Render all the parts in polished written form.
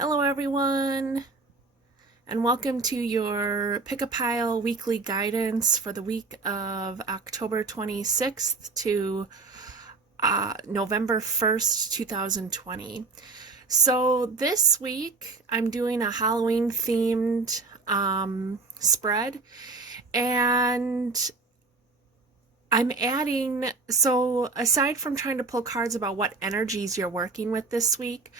Hello everyone, and welcome to your Pick a Pile weekly guidance for the week of October 26th to November 1st, 2020. So this week I'm doing a Halloween themed spread, and I'm adding, so aside from trying to pull cards about what energies you're working with this week,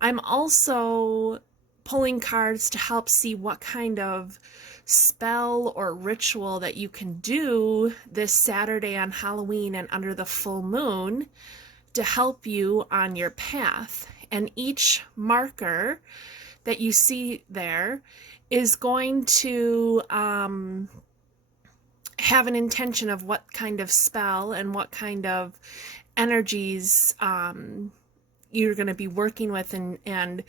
I'm also pulling cards to help see what kind of spell or ritual that you can do this Saturday on Halloween and under the full moon to help you on your path. And each marker that you see there is going to have an intention of what kind of spell and what kind of energies you're going to be working with, and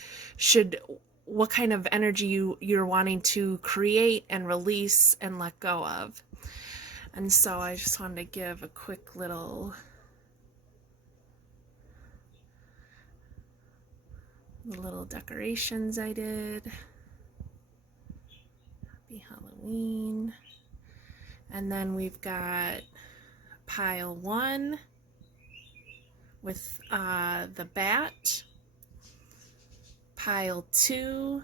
what kind of energy you're wanting to create and release and let go of. And so I just wanted to give a quick little decorations I did. Happy Halloween. And then we've got pile 1 with the bat, pile 2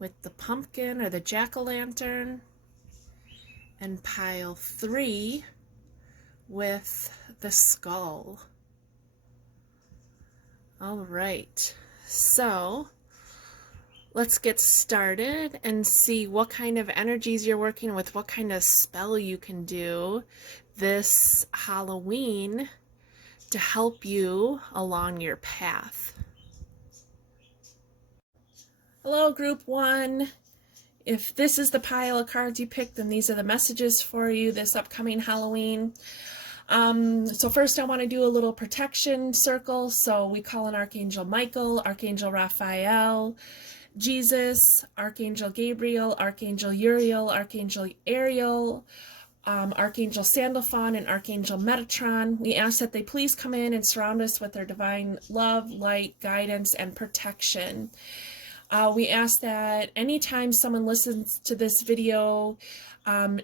with the pumpkin or the jack-o'-lantern, and pile 3 with the skull. All right, so let's get started and see what kind of energies you're working with, what kind of spell you can do this Halloween to help you along your path. Hello, group 1. If this is the pile of cards you picked, then these are the messages for you this upcoming Halloween. So first I want to do a little protection circle. So we call on Archangel Michael, Archangel Raphael, Jesus, Archangel Gabriel, Archangel Uriel, Archangel Ariel, Archangel Sandalphon, and Archangel Metatron. We ask that they please come in and surround us with their divine love, light, guidance, and protection. We ask that anytime someone listens to this video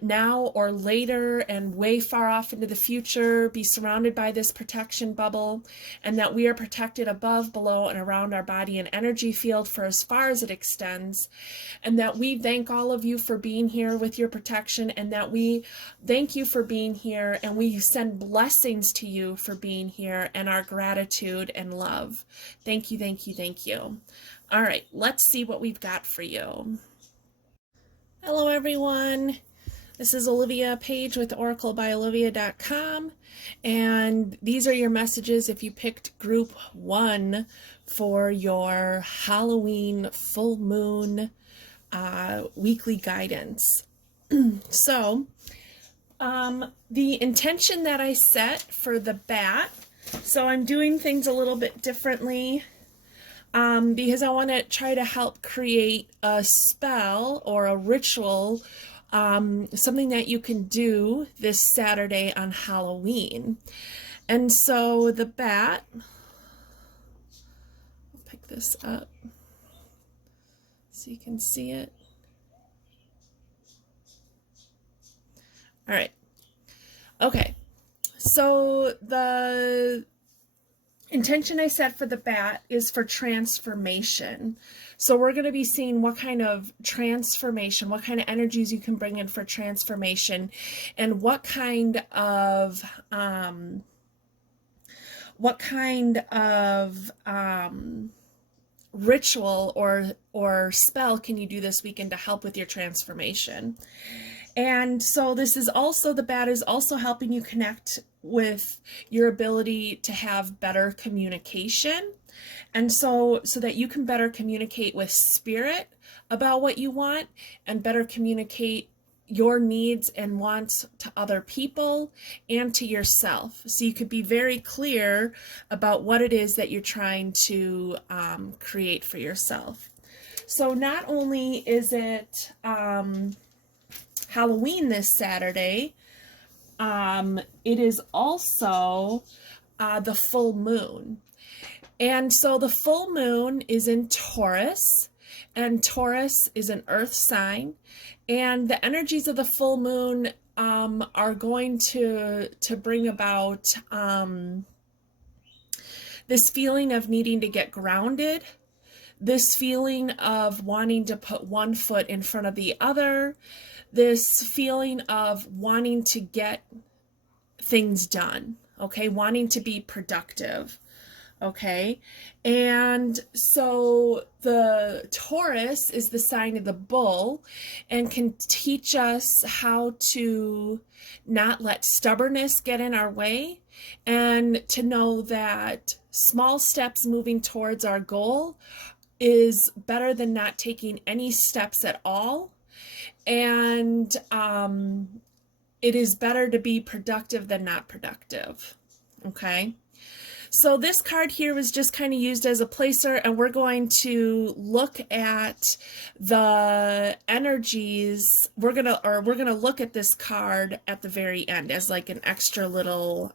now or later and way far off into the future, be surrounded by this protection bubble, and that we are protected above, below, and around our body and energy field for as far as it extends, and that we thank all of you for being here with your protection, and that we thank you for being here, and we send blessings to you for being here, and our gratitude and love. Thank you, thank you, thank you. All right, let's see what we've got for you. Hello, everyone. This is Olivia Page with oraclebyolivia.com, and these are your messages if you picked group 1 for your Halloween full moon weekly guidance. So, the intention that I set for the bat, so I'm doing things a little bit differently because I want to try to help create a spell or a ritual, something that you can do this Saturday on Halloween. And so the bat, I'll pick this up so you can see it. All right. Okay. So the intention I set for the bat is for transformation. So we're going to be seeing what kind of transformation, what kind of energies you can bring in for transformation, and what kind of ritual or spell can you do this weekend to help with your transformation. And so this is also, the bat is also helping you connect with your ability to have better communication. And so that you can better communicate with spirit about what you want and better communicate your needs and wants to other people and to yourself. So you could be very clear about what it is that you're trying to create for yourself. So not only is it Halloween this Saturday, it is also the full moon. And so the full moon is in Taurus, and Taurus is an earth sign, and the energies of the full moon are going to bring about this feeling of needing to get grounded, this feeling of wanting to put one foot in front of the other, this feeling of wanting to get things done, okay, wanting to be productive. Okay, and so the Taurus is the sign of the bull and can teach us how to not let stubbornness get in our way, and to know that small steps moving towards our goal is better than not taking any steps at all. And it is better to be productive than not productive. Okay. So this card here was just kind of used as a placer, and we're going to look at the energies. We're gonna look at this card at the very end as like an extra little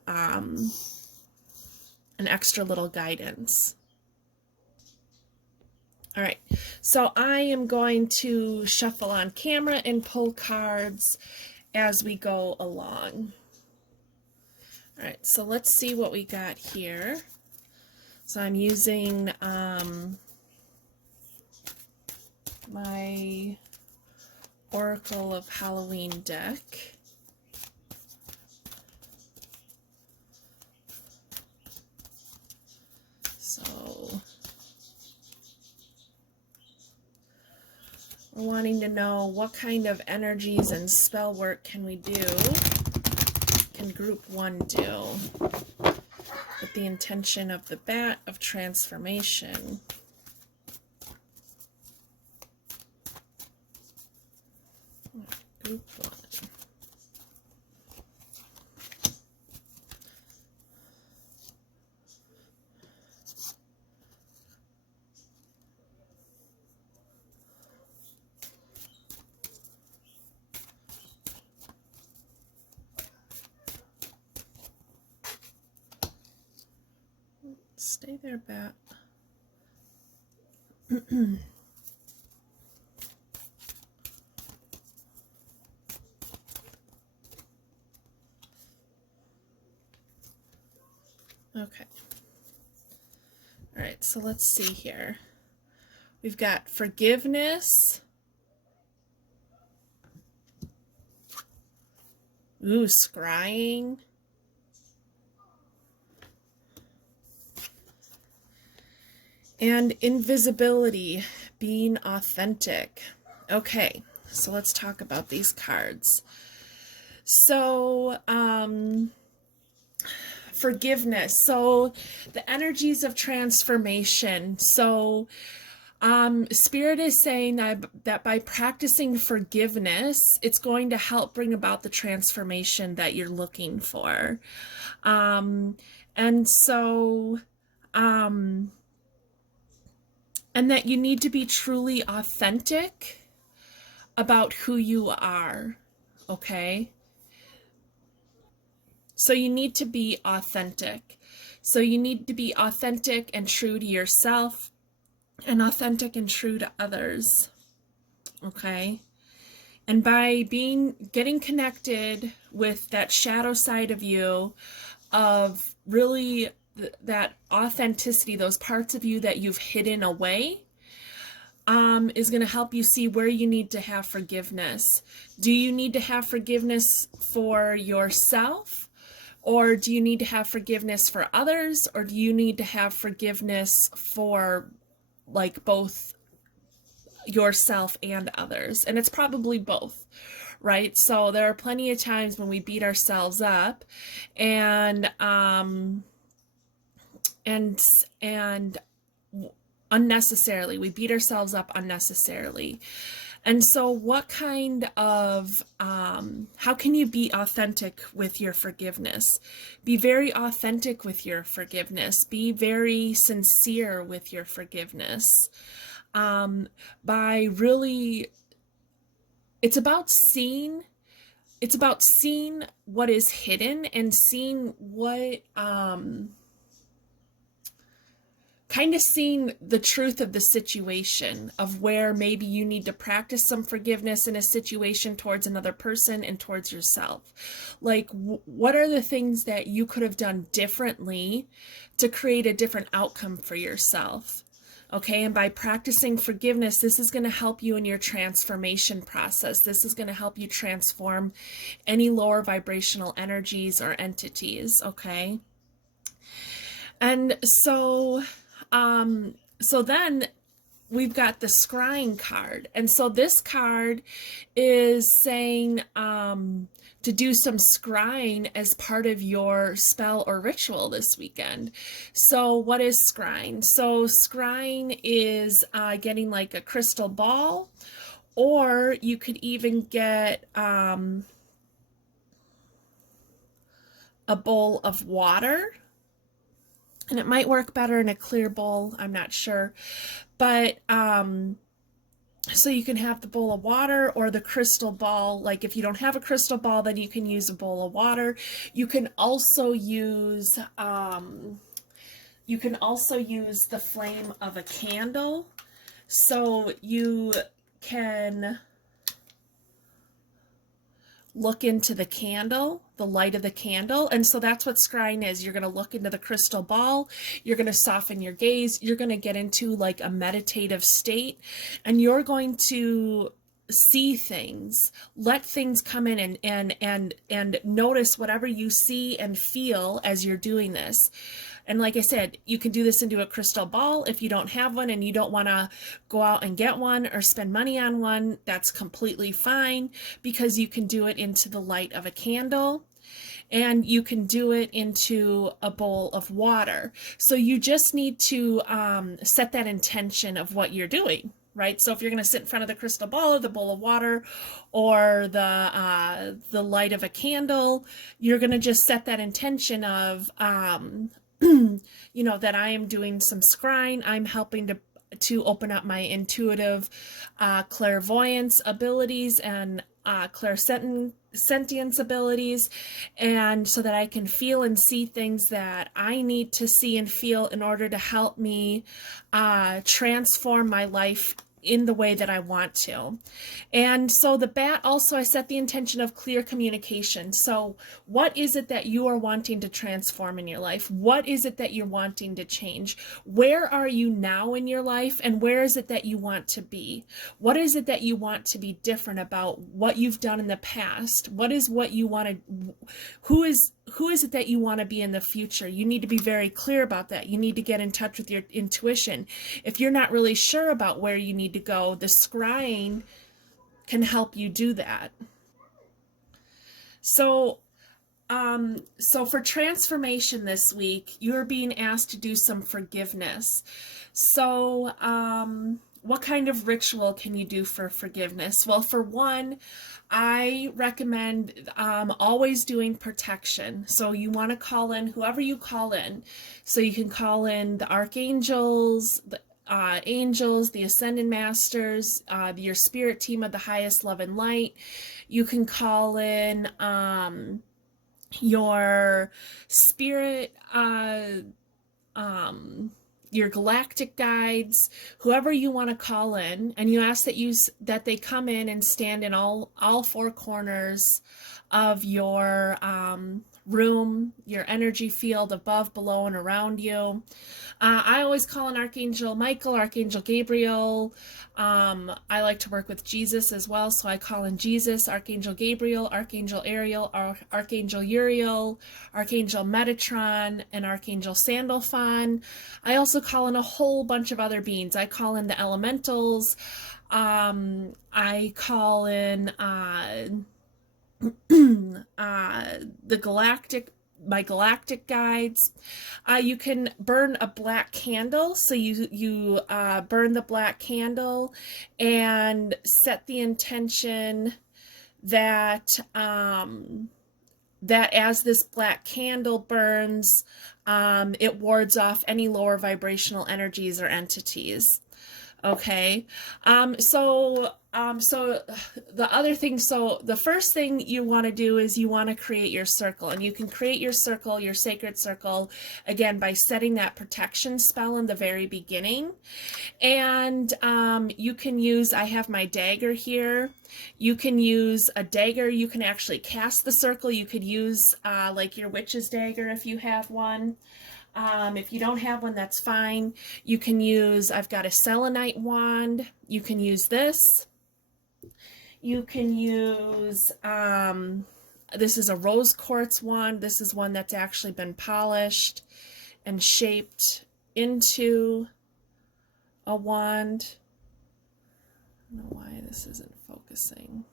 guidance. All right, so I am going to shuffle on camera and pull cards as we go along. All right, so let's see what we got here. So I'm using my Oracle of Halloween deck. So we're wanting to know what kind of energies and spell work can we do. Can group 1 do with the intention of the bat of transformation? Group 1. Stay there, bat. Okay. All right, so let's see here. We've got forgiveness. Ooh, scrying. And invisibility, being authentic. Okay, so let's talk about these cards. So, forgiveness. So, the energies of transformation. So, Spirit is saying that by practicing forgiveness, it's going to help bring about the transformation that you're looking for. And so, and that you need to be truly authentic about who you are, okay? So you need to be authentic. So you need to be authentic and true to yourself, and authentic and true to others, okay? And by getting connected with that shadow side of you, of really that authenticity, those parts of you that you've hidden away, is going to help you see where you need to have forgiveness. Do you need to have forgiveness for yourself? Or do you need to have forgiveness for others? Or do you need to have forgiveness for like both yourself and others? And it's probably both, right? So there are plenty of times when we beat ourselves up and unnecessarily. We beat ourselves up unnecessarily. And so what kind of, how can you be authentic with your forgiveness? Be very authentic with your forgiveness. Be very sincere with your forgiveness. By really, it's about seeing it's about seeing what is hidden and seeing what, kind of seeing the truth of the situation, of where maybe you need to practice some forgiveness in a situation towards another person and towards yourself. Like, what are the things that you could have done differently to create a different outcome for yourself? Okay, and by practicing forgiveness, this is going to help you in your transformation process. This is going to help you transform any lower vibrational energies or entities, okay? And so then we've got the scrying card. And so this card is saying to do some scrying as part of your spell or ritual this weekend. So what is scrying? So scrying is getting like a crystal ball, or you could even get a bowl of water. And it might work better in a clear bowl, I'm not sure. But so you can have the bowl of water or the crystal ball. Like, if you don't have a crystal ball, then you can use a bowl of water. You can also use the flame of a candle. So you can look into the candle, the light of the candle. And so that's what scrying is. You're going to look into the crystal ball. You're going to soften your gaze. You're going to get into like a meditative state, and you're going to see things, let things come in, and notice whatever you see and feel as you're doing this. And like I said, you can do this into a crystal ball. If you don't have one and you don't want to go out and get one or spend money on one, that's completely fine, because you can do it into the light of a candle, and you can do it into a bowl of water. So you just need to set that intention of what you're doing, right? So if you're going to sit in front of the crystal ball or the bowl of water or the light of a candle, you're going to just set that intention of, you know, that I am doing some scrying. I'm helping to open up my intuitive clairvoyance abilities and clairsentience abilities, and so that I can feel and see things that I need to see and feel in order to help me transform my life in the way that I want to. And so the bat also, I set the intention of clear communication. So what is it that you are wanting to transform in your life? What is it that you're wanting to change? Where are you now in your life, and where is it that you want to be? What is it that you want to be different about what you've done in the past? What is what you want to, who is it that you want to be in the future? You need to be very clear about that. You need to get in touch with your intuition. If you're not really sure about where you need to go, the scrying can help you do that. So for transformation this week, you're being asked to do some forgiveness. So what kind of ritual can you do for forgiveness? Well, for one, I recommend always doing protection. So you want to call in whoever you call in. So you can call in the archangels, the angels, the ascended masters, your spirit team of the highest love and light. You can call in your spirit, your galactic guides, whoever you want to call in, and you ask that they come in and stand in all four corners of your room, your energy field above, below, and around you. I always call in Archangel Michael, Archangel Gabriel. I like to work with Jesus as well, so I call in Jesus, Archangel Gabriel, Archangel Ariel, Archangel Uriel, Archangel Metatron, and Archangel Sandalphon. I also call in a whole bunch of other beings. I call in the elementals. I call in my galactic guides. You can burn a black candle. So you burn the black candle and set the intention that that as this black candle burns, it wards off any lower vibrational energies or entities. Okay, so so the other thing, so the first thing you want to do is you want to create your circle, and you can create your circle, your sacred circle, again, by setting that protection spell in the very beginning. And you can use, I have my dagger here. You can use a dagger. You can actually cast the circle. You could use like your witch's dagger if you have one. If you don't have one, that's fine. You can use, I've got a selenite wand. You can use this. You can use, this is a rose quartz wand. This is one that's actually been polished and shaped into a wand. I don't know why this isn't focusing.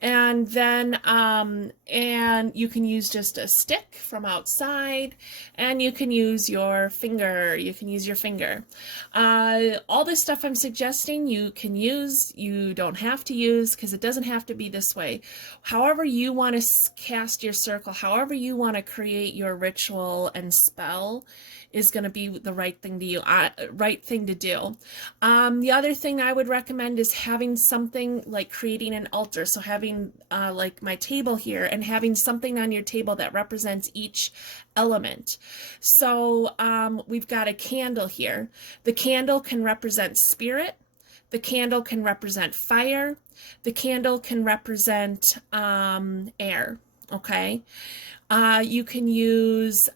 And then, and you can use just a stick from outside, and you can use your finger. You can use your finger. All this stuff I'm suggesting you can use, you don't have to use, because it doesn't have to be this way. However you want to cast your circle, however you want to create your ritual and spell is going to be the right thing to you, right thing to do. The other thing I would recommend is having something like creating an altar. So having like my table here and having something on your table that represents each element. So we've got a candle here. The candle can represent spirit. The candle can represent fire. The candle can represent air. Okay. You can use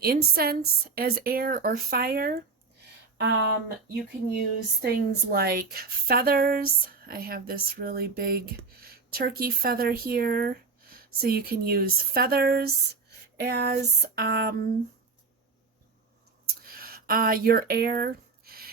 incense as air or fire. You can use things like feathers. I have this really big turkey feather here. So you can use feathers as your air.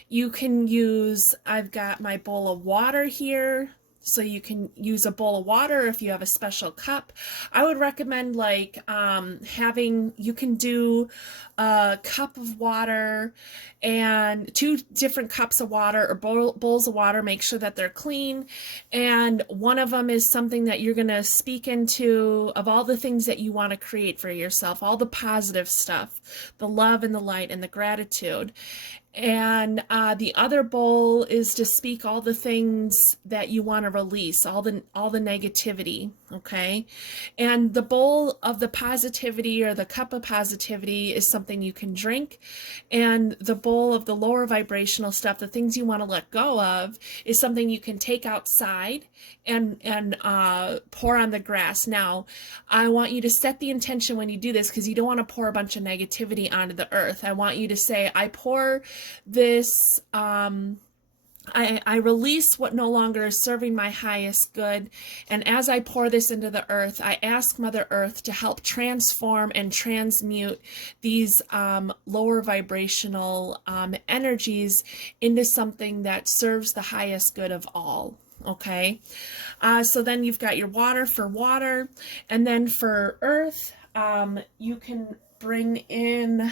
You can use, I've got my bowl of water here. So you can use a bowl of water if you have a special cup. I would recommend like you can do a cup of water and 2 different cups of water or bowls of water. Make sure that they're clean. And one of them is something that you're going to speak into of all the things that you want to create for yourself, all the positive stuff, the love and the light and the gratitude. And the other bowl is to speak all the things that you want to release, all the negativity, okay? And the bowl of the positivity or the cup of positivity is something you can drink. And the bowl of the lower vibrational stuff, the things you want to let go of, is something you can take outside and pour on the grass. Now, I want you to set the intention when you do this, because you don't want to pour a bunch of negativity onto the earth. I want you to say, I pour this, I release what no longer is serving my highest good. And as I pour this into the earth, I ask Mother Earth to help transform and transmute these lower vibrational energies into something that serves the highest good of all. Okay, so then you've got your water for water, and then for earth, you can bring in,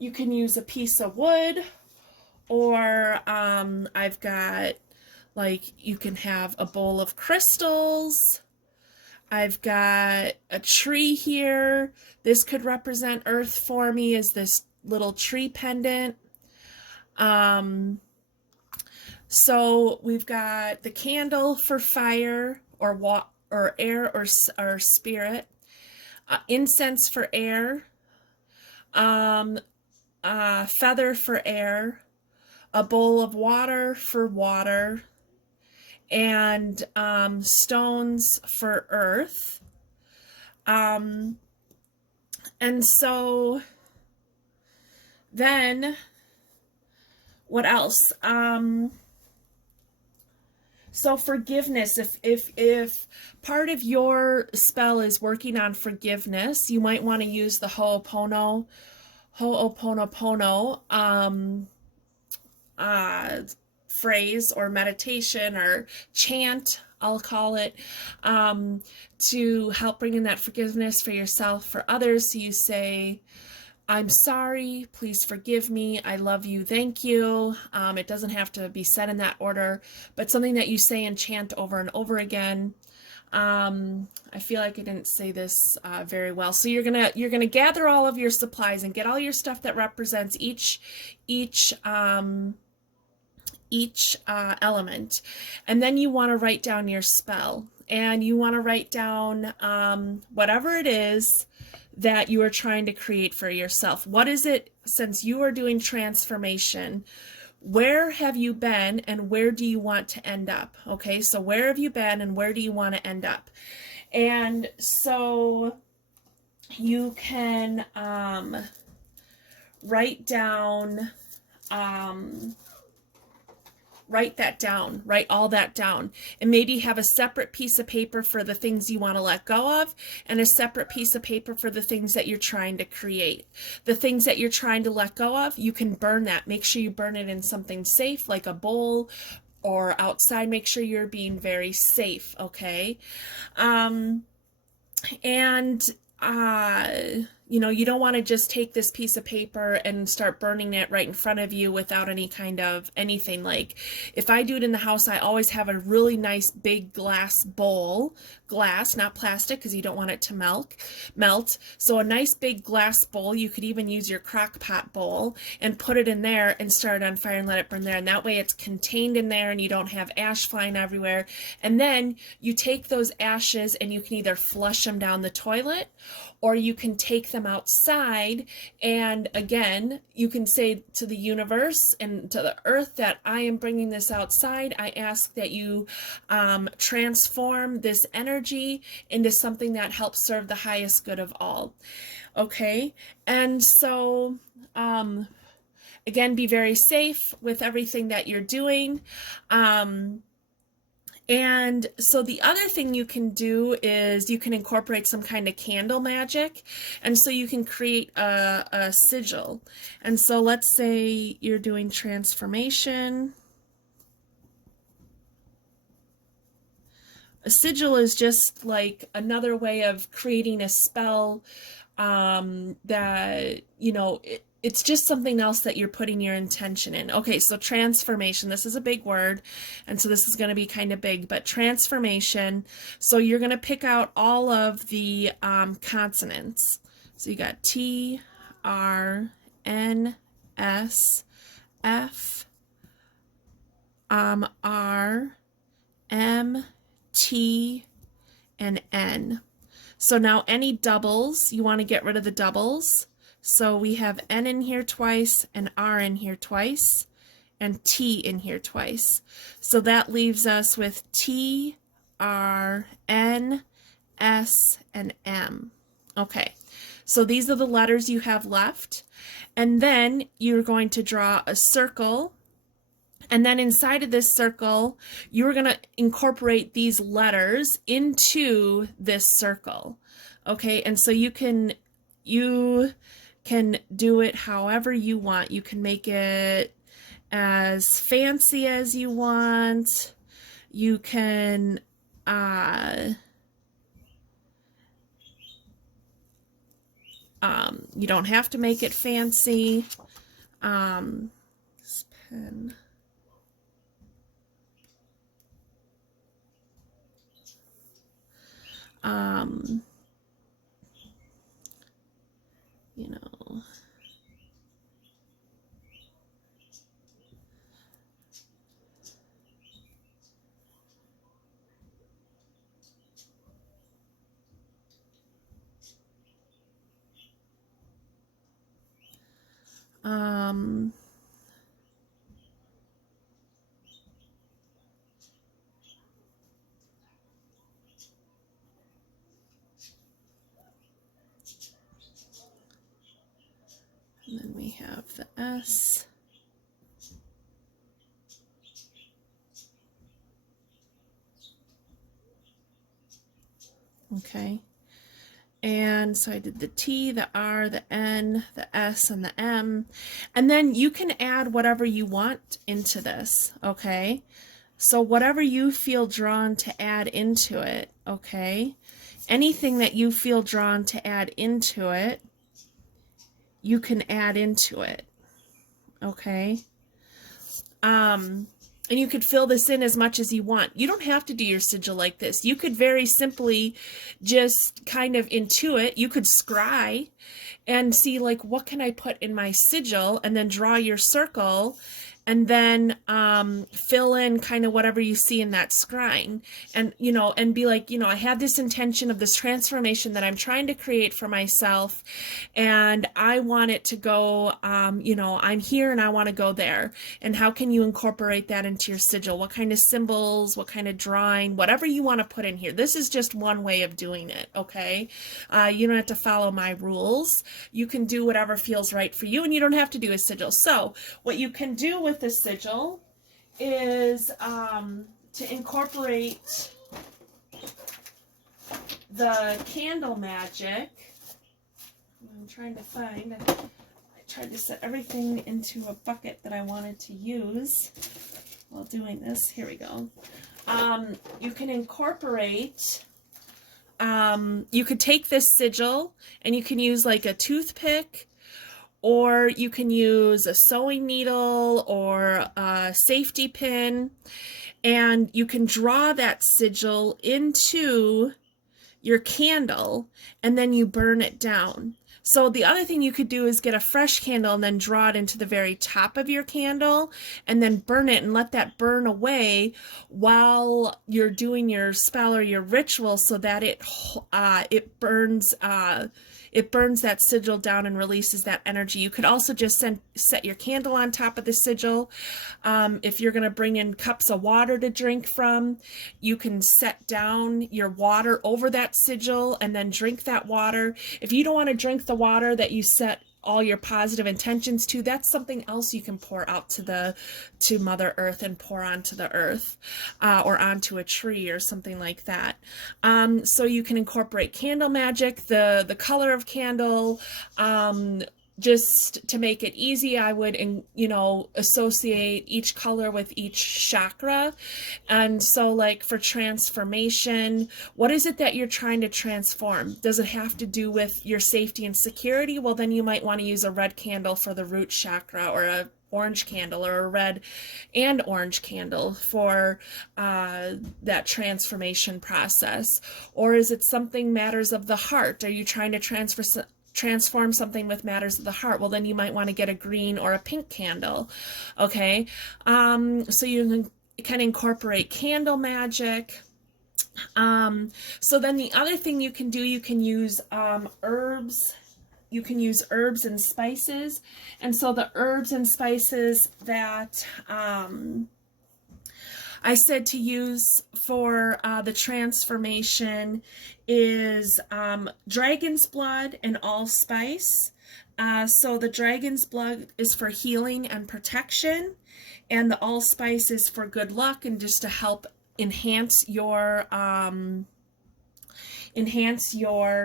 you can use a piece of wood, or I've got, like, you can have a bowl of crystals. I've got a tree here. This could represent earth for me, as this little tree pendant. So we've got the candle for fire or air or spirit, incense for air, feather for air, a bowl of water for water, and stones for earth. And so then what else? So forgiveness, if part of your spell is working on forgiveness, you might want to use the Ho'oponopono phrase or meditation or chant, I'll call it, to help bring in that forgiveness for yourself, for others. So you say, I'm sorry, please forgive me, I love you, thank you. It doesn't have to be said in that order, but something that you say and chant over and over again. I feel like I didn't say this very well. So you're gonna gather all of your supplies and get all your stuff that represents each element, and then you want to write down your spell, and you want to write down whatever it is that you are trying to create for yourself. What is it, since you are doing transformation? Where have you been and where do you want to end up? Okay, so where have you been and where do you want to end up? And so you can write down, write all that down, and maybe have a separate piece of paper for the things you want to let go of, and a separate piece of paper for the things that you're trying to create. The things that you're trying to let go of, you can burn that. Make sure you burn it in something safe, like a bowl, or outside. Make sure you're being very safe, okay? You know, you don't want to just take this piece of paper and start burning it right in front of you without any kind of anything. Like, if I do it in the house, I always have a really nice big glass bowl, glass, not plastic, because you don't want it to melt. So a nice big glass bowl. You could even use your crock pot bowl and put it in there and start it on fire and let it burn there. And that way it's contained in there and you don't have ash flying everywhere. And then you take those ashes and you can either flush them down the toilet, or you can take them outside, and again, you can say to the universe and to the earth that I am bringing this outside. I ask that you transform this energy into something that helps serve the highest good of all. Okay, and so again, be very safe with everything that you're doing. And so the other thing you can do is you can incorporate some kind of candle magic. And so you can create a sigil. And so let's say you're doing transformation. A sigil is just like another way of creating a spell that, you know, it's just something else that you're putting your intention in. Okay, so transformation, this is a big word, and so this is going to be kind of big, but transformation, so you're going to pick out all of the consonants. So you got T, R, N, S, F, R, M, T, and N. So now any doubles, you want to get rid of the doubles. So we have N in here twice, and R in here twice, and T in here twice. So that leaves us with T, R, N, S, and M. Okay, so these are the letters you have left. And then you're going to draw a circle. And then inside of this circle, you're going to incorporate these letters into this circle. Okay, and so you can do it however you want. You can make it as fancy as you want. You can you don't have to make it fancy. This pen. You know, and then we have the S. Okay. And so I did the T, the R, the N, the S, and the M. And then you can add whatever you want into this, okay? So whatever you feel drawn to add into it, okay? Anything that you feel drawn to add into it, you can add into it, okay? And you could fill this in as much as you want. You don't have to do your sigil like this. You could very simply just kind of intuit. You could scry and see, like, what can I put in my sigil, and then draw your circle, and then fill in kind of whatever you see in that scrying, and, you know, and be like, you know, I have this intention of this transformation that I'm trying to create for myself, and I want it to go, you know, I'm here and I want to go there. And how can you incorporate that into your sigil? What kind of symbols, what kind of drawing, whatever you want to put in here. This is just one way of doing it, okay? You don't have to follow my rules. You can do whatever feels right for you, and you don't have to do a sigil. So what you can do with the sigil is to incorporate the candle magic. I'm trying to find, I tried to set everything into a bucket that I wanted to use while doing this. Here we go. You can incorporate, you could take this sigil and you can use like a toothpick, or you can use a sewing needle or a safety pin, and you can draw that sigil into your candle, and then you burn it down. So the other thing you could do is get a fresh candle and then draw it into the very top of your candle, and then burn it and let that burn away while you're doing your spell or your ritual, so that it burns that sigil down and releases that energy. You could also just set your candle on top of the sigil. If you're going to bring in cups of water to drink from, you can set down your water over that sigil and then drink that water. If you don't want to drink the water that you set all your positive intentions to, that's something else you can pour out to Mother Earth and pour onto the earth, or onto a tree or something like that. So you can incorporate candle magic, the color of candle. Just to make it easy, I would, you know, associate each color with each chakra. And so, like, for transformation, what is it that you're trying to transform? Does it have to do with your safety and security? Well, then you might want to use a red candle for the root chakra, or a orange candle, or a red and orange candle for that transformation process. Or is it something matters of the heart? Are you trying to transform something with matters of the heart? Well, then you might want to get a green or a pink candle. Okay, so you can incorporate candle magic. So then the other thing you can do, you can use herbs. You can use herbs and spices. And so the herbs and spices that I said to use for the transformation is dragon's blood and allspice. So the dragon's blood is for healing and protection, and the allspice is for good luck and just to help enhance your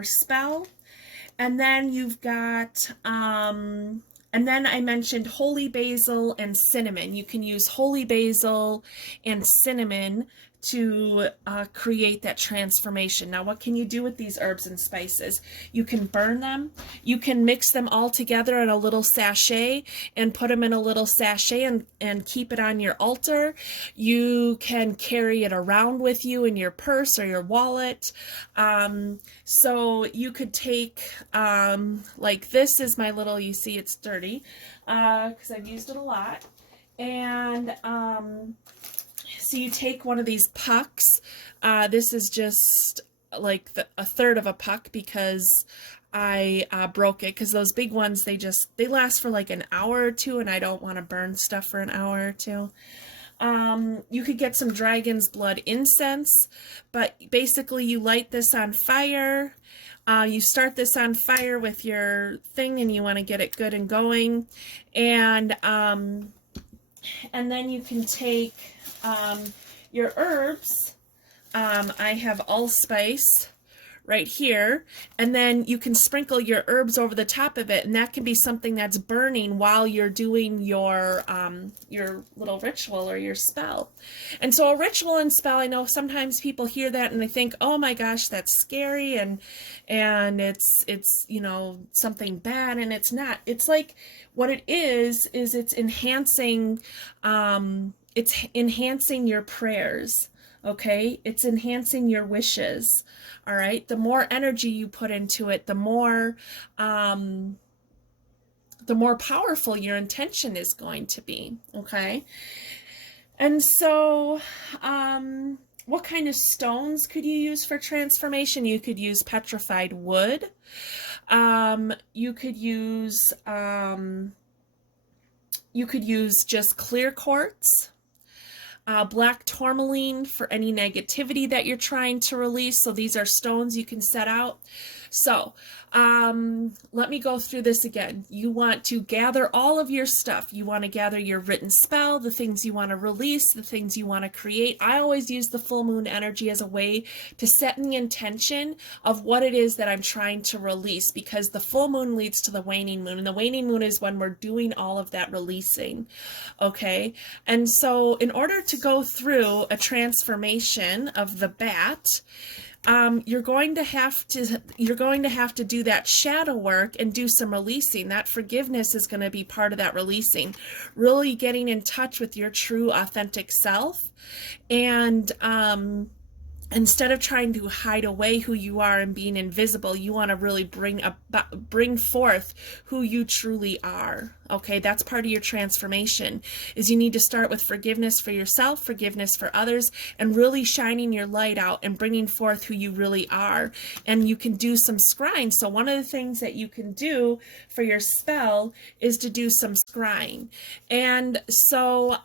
spell. And then you've got and then I mentioned holy basil and cinnamon. You can use holy basil and cinnamon to create that transformation. Now, what can you do with these herbs and spices? You can burn them. You can mix them all together in a little sachet and put them in a little sachet and keep it on your altar. You can carry it around with you in your purse or your wallet. So you could take, like, this is my little, you see it's dirty because I've used it a lot. And so you take one of these pucks. This is just like a third of a puck because I broke it, because those big ones, they last for like an hour or two, and I don't want to burn stuff for an hour or two. You could get some dragon's blood incense, but basically you light this on fire. You start this on fire with your thing, and you want to get it good and going. And then you can take your herbs. I have allspice right here, and then you can sprinkle your herbs over the top of it, and that can be something that's burning while you're doing your little ritual or your spell. And so a ritual and spell, I know sometimes people hear that and they think, oh my gosh, that's scary, and it's you know, something bad, and it's not. It's like, what it is it's enhancing your prayers. Okay, it's enhancing your wishes. All right, the more energy you put into it, the more powerful your intention is going to be. Okay, and so what kind of stones could you use for transformation? You could use petrified wood. You could use just clear quartz. Black tourmaline for any negativity that you're trying to release. So these are stones you can set out. So let me go through this again. You want to gather all of your stuff. You want to gather your written spell, the things you want to release, the things you want to create. I always use the full moon energy as a way to set the intention of what it is that I'm trying to release, because the full moon leads to the waning moon, and the waning moon is when we're doing all of that releasing. Okay, and so in order to go through a transformation of the bat, you're going to have to do that shadow work and do some releasing. That forgiveness is going to be part of that releasing, really getting in touch with your true authentic self, and instead of trying to hide away who you are and being invisible, you want to really bring forth who you truly are. Okay, that's part of your transformation, is you need to start with forgiveness for yourself, forgiveness for others, and really shining your light out and bringing forth who you really are. And you can do some scrying. So one of the things that you can do for your spell is to do some scrying. And so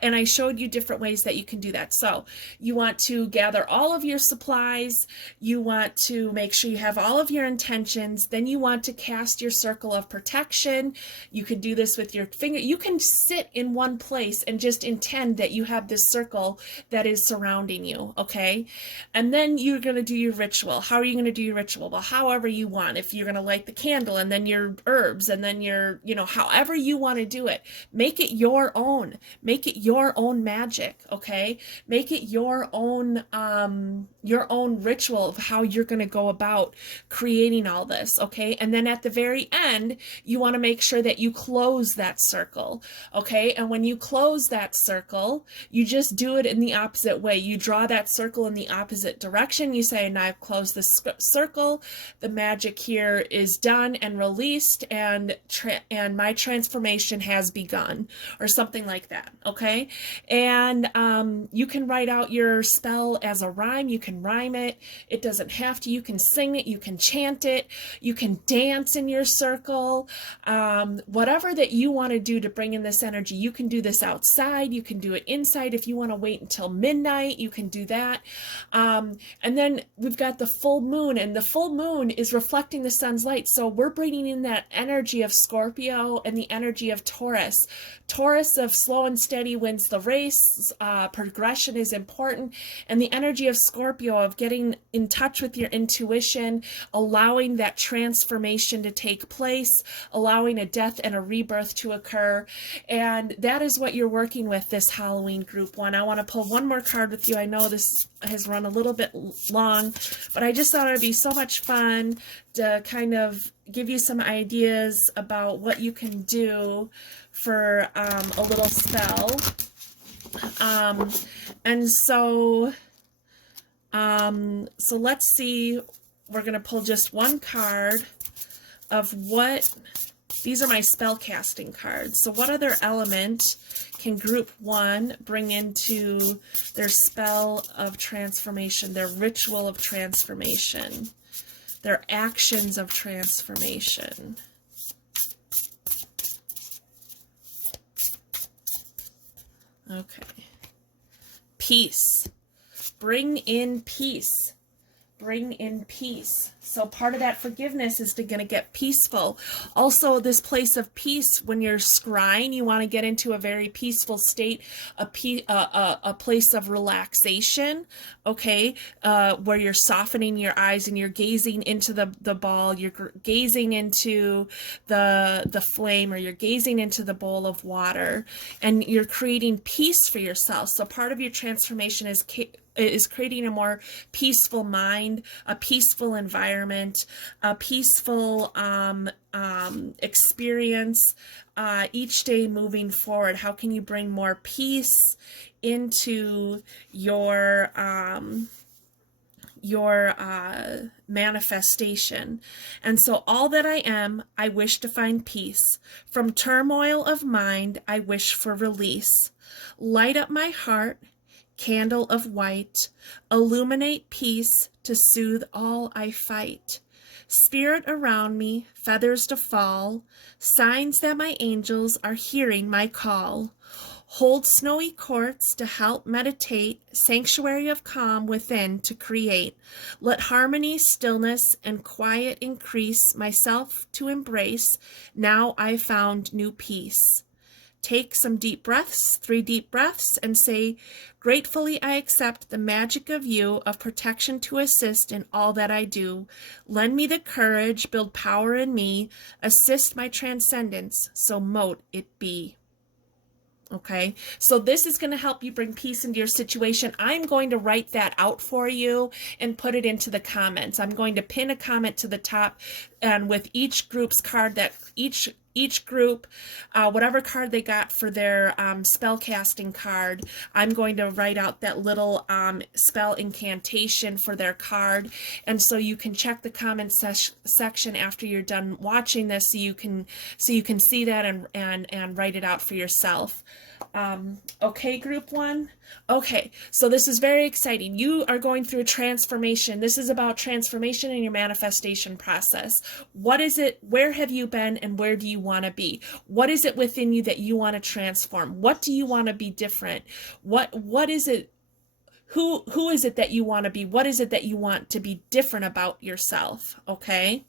and I showed you different ways that you can do that. So you want to gather all of your supplies. You want to make sure you have all of your intentions. Then you want to cast your circle of protection. You can do this with your finger. You can sit in one place and just intend that you have this circle that is surrounding you, okay? And then you're going to do your ritual. How are you going to do your ritual? Well, however you want. If you're going to light the candle, and then your herbs, and then your, you know, however you want to do it. Make it your own. Make it your own magic, okay? Make it your own ritual of how you're going to go about creating all this, okay? And then at the very end, you want to make sure that you close that circle, okay? And when you close that circle, you just do it in the opposite way. You draw that circle in the opposite direction. You say, now I've closed this circle. The magic here is done and released, and my transformation has begun, or something like that. Okay, and you can write out your spell as a rhyme. You can rhyme it. It doesn't have to. You can sing it. You can chant it. You can dance in your circle. Whatever that you want to do to bring in this energy. You can do this outside. You can do it inside. If you want to wait until midnight, you can do that. And then we've got the full moon, and the full moon is reflecting the sun's light. So we're bringing in that energy of Scorpio and the energy of Taurus. Taurus of slow and steady wins the race. Progression is important. And the energy of Scorpio of getting in touch with your intuition, allowing that transformation to take place, allowing a death and a rebirth to occur. And that is what you're working with this Halloween group one. I want to pull one more card with you. I know this has run a little bit long, but I just thought it would be so much fun to kind of give you some ideas about what you can do for a little spell. And so let's see, we're going to pull just one card of what, these are my spell casting cards. So what other element can group one bring into their spell of transformation, their ritual of transformation, their actions of transformation? Okay. Peace. Bring in peace. Bring in peace. So part of that forgiveness is going to get peaceful. Also, this place of peace, when you're scrying, you want to get into a very peaceful state, a place of relaxation, okay, where you're softening your eyes and you're gazing into the ball, you're gazing into the flame, or you're gazing into the bowl of water, and you're creating peace for yourself. So part of your transformation is creating a more peaceful mind, a peaceful environment, a peaceful experience each day moving forward. How can you bring more peace into your manifestation? And so all that I am, I wish to find peace. From turmoil of mind, I wish for release. Light up my heart, candle of white, illuminate peace to soothe all I fight. Spirit around me, feathers to fall, signs that my angels are hearing my call. Hold snowy courts to help meditate, sanctuary of calm within to create. Let harmony, stillness, and quiet increase, myself to embrace. Now I found new peace. Take some deep breaths, 3 deep breaths, and say, gratefully I accept the magic of you, of protection to assist in all that I do. Lend me the courage, build power in me, assist my transcendence, so mote it be. Okay, so this is going to help you bring peace into your situation. I'm going to write that out for you and put it into the comments. I'm going to pin a comment to the top, and with each group's card, that each group, whatever card they got for their spell casting card, I'm going to write out that little spell incantation for their card. And so you can check the comment section after you're done watching this, so you can see that and write it out for yourself. Okay, group 1. Okay, so this is very exciting. You are going through a transformation. This is about transformation in your manifestation process. What is it? Where have you been, and where do you want to be? What is it within you that you want to transform? What do you want to be different? What is it? Who is it that you want to be? What is it that you want to be different about yourself? Okay.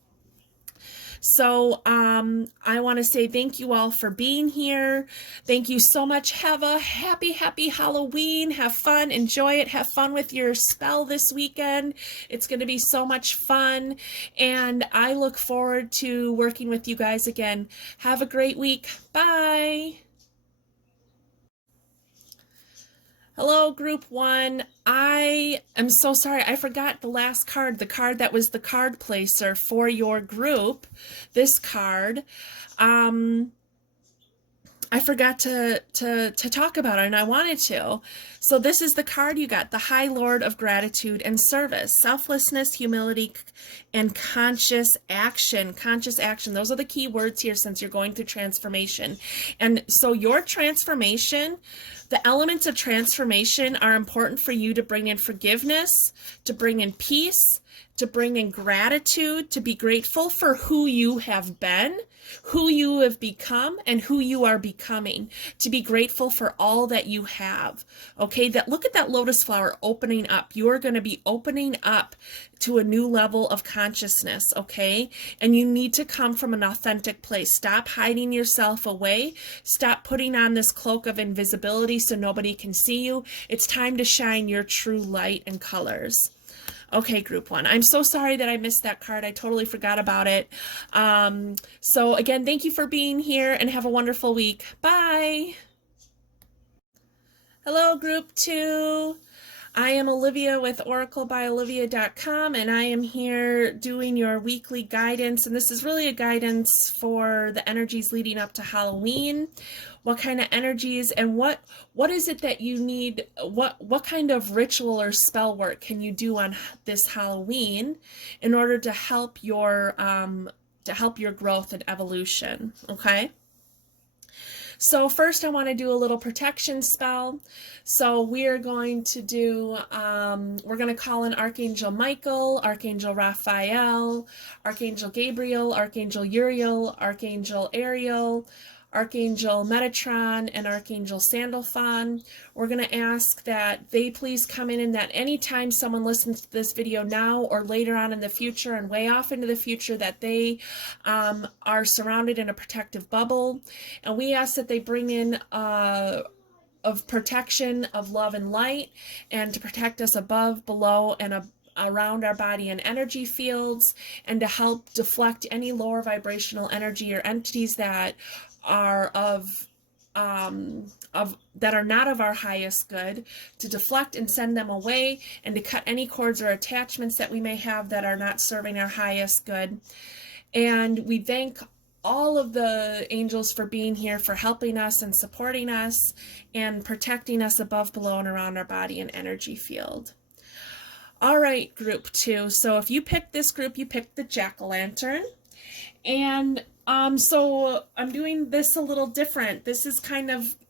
So I want to say thank you all for being here. Thank you so much. Have a happy Halloween. Have fun. Enjoy it. Have fun with your spell this weekend. It's going to be so much fun. And I look forward to working with you guys again. Have a great week. Bye. Hello, group 1. I am so sorry. I forgot the last card, the card that was the card placer for your group. This card, I forgot to talk about it, and I wanted to. So this is the card you got, the High Lord of Gratitude and Service, selflessness, humility, and conscious action. Conscious action. Those are the key words here, since you're going through transformation. And so your transformation, the elements of transformation are important for you to bring in forgiveness, to bring in peace, to bring in gratitude, to be grateful for who you have been, who you have become, and who you are becoming, to be grateful for all that you have. Okay, that look at that lotus flower opening up. You are going to be opening up to a new level of consciousness, okay? And you need to come from an authentic place. Stop hiding yourself away. Stop putting on this cloak of invisibility so nobody can see you. It's time to shine your true light and colors. Okay, group 1. I'm so sorry that I missed that card. I totally forgot about it. So again, thank you for being here, and have a wonderful week. Bye. Hello, group 2. I am Olivia with oraclebyolivia.com, and I am here doing your weekly guidance. And this is really a guidance for the energies leading up to Halloween. What kind of energies, and what is it that you need? What kind of ritual or spell work can you do on this Halloween in order to help your growth and evolution? Okay. So first I want to do a little protection spell. So we're going to do, we're going to call in Archangel Michael, Archangel Raphael, Archangel Gabriel, Archangel Uriel, Archangel Ariel, Archangel Metatron and Archangel Sandalphon. We're going to ask that they please come in and that anytime someone listens to this video now or later on in the future and way off into the future, that they are surrounded in a protective bubble. And we ask that they bring in of protection of love and light, and to protect us above, below, and around our body and energy fields, and to help deflect any lower vibrational energy or entities that are that are not of our highest good, to deflect and send them away, and to cut any cords or attachments that we may have that are not serving our highest good. And we thank all of the angels for being here, for helping us and supporting us and protecting us above, below, and around our body and energy field. All right, group 2. So if you picked this group, you picked the jack-o'-lantern. And so I'm doing this a little different. This is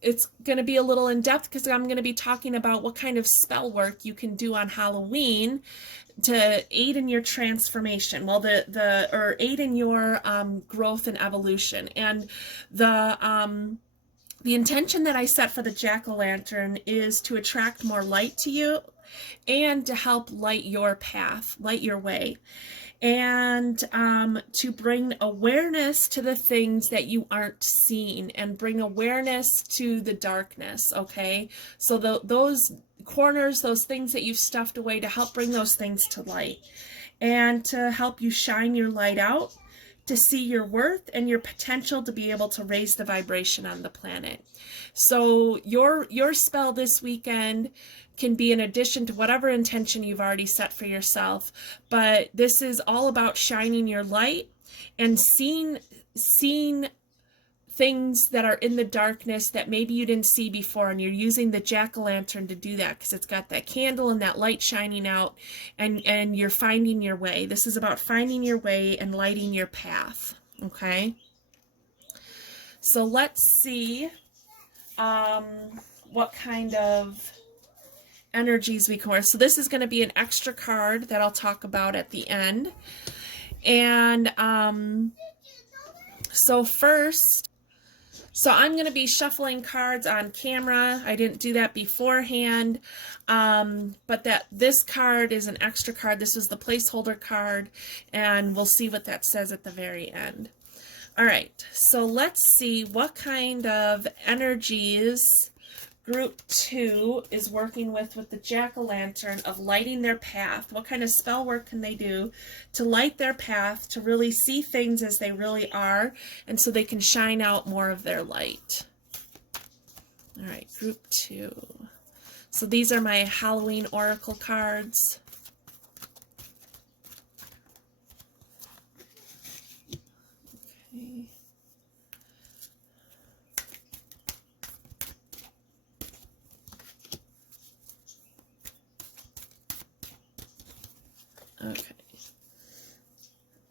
it's going to be a little in-depth because I'm going to be talking about what kind of spell work you can do on Halloween to aid in your transformation, or aid in your growth and evolution. And the intention that I set for the jack-o'-lantern is to attract more light to you and to help light your path, light your way, and to bring awareness to the things that you aren't seeing, and bring awareness to the darkness, okay? So those corners, those things that you've stuffed away, to help bring those things to light, and to help you shine your light out, to see your worth and your potential to be able to raise the vibration on the planet. So your spell this weekend can be in addition to whatever intention you've already set for yourself, but this is all about shining your light and seeing things that are in the darkness that maybe you didn't see before, and you're using the jack-o'-lantern to do that because it's got that candle and that light shining out, and you're finding your way. This is about finding your way and lighting your path, okay? So let's see what kind of energies we can work. So this is going to be an extra card that I'll talk about at the end. And so I'm going to be shuffling cards on camera. I didn't do that beforehand, but this card is an extra card. This is the placeholder card, and we'll see what that says at the very end. All right, so let's see what kind of energies Group 2 is working with the jack-o'-lantern of lighting their path. What kind of spell work can they do to light their path, to really see things as they really are, and so they can shine out more of their light? All right, Group 2. So these are my Halloween Oracle cards. Okay.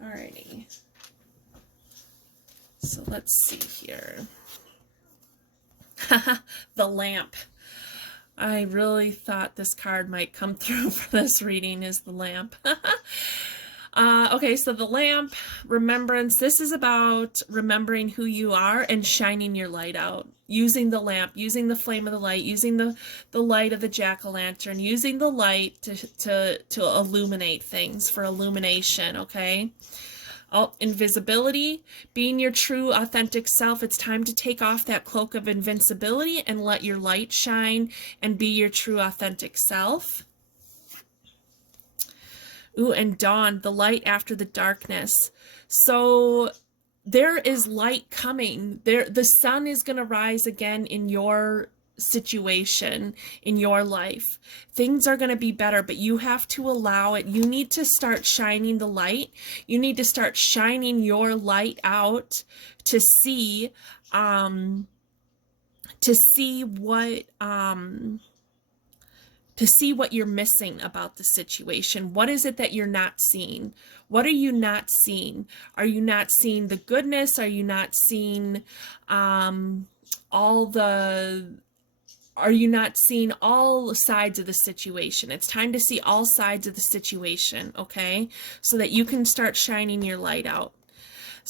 Alrighty. So let's see here. The lamp. I really thought this card might come through for this reading, is the lamp. Okay, so the lamp, remembrance. This is about remembering who you are and shining your light out. Using the lamp, using the flame of the light, using the light of the jack-o'-lantern, using the light to illuminate things, for illumination, okay? Oh, invisibility, being your true authentic self. It's time to take off that cloak of invincibility and let your light shine and be your true authentic self. Ooh, and dawn, the light after the darkness. So there is light coming. The sun is going to rise again in your situation, in your life. Things are going to be better, but you have to allow it. You need to start shining the light. You need to start shining your light out to see what you're missing about the situation. What is it that you're not seeing? What are you not seeing? Are you not seeing the goodness? Are you not seeing are you not seeing all sides of the situation? It's time to see all sides of the situation, okay? So that you can start shining your light out.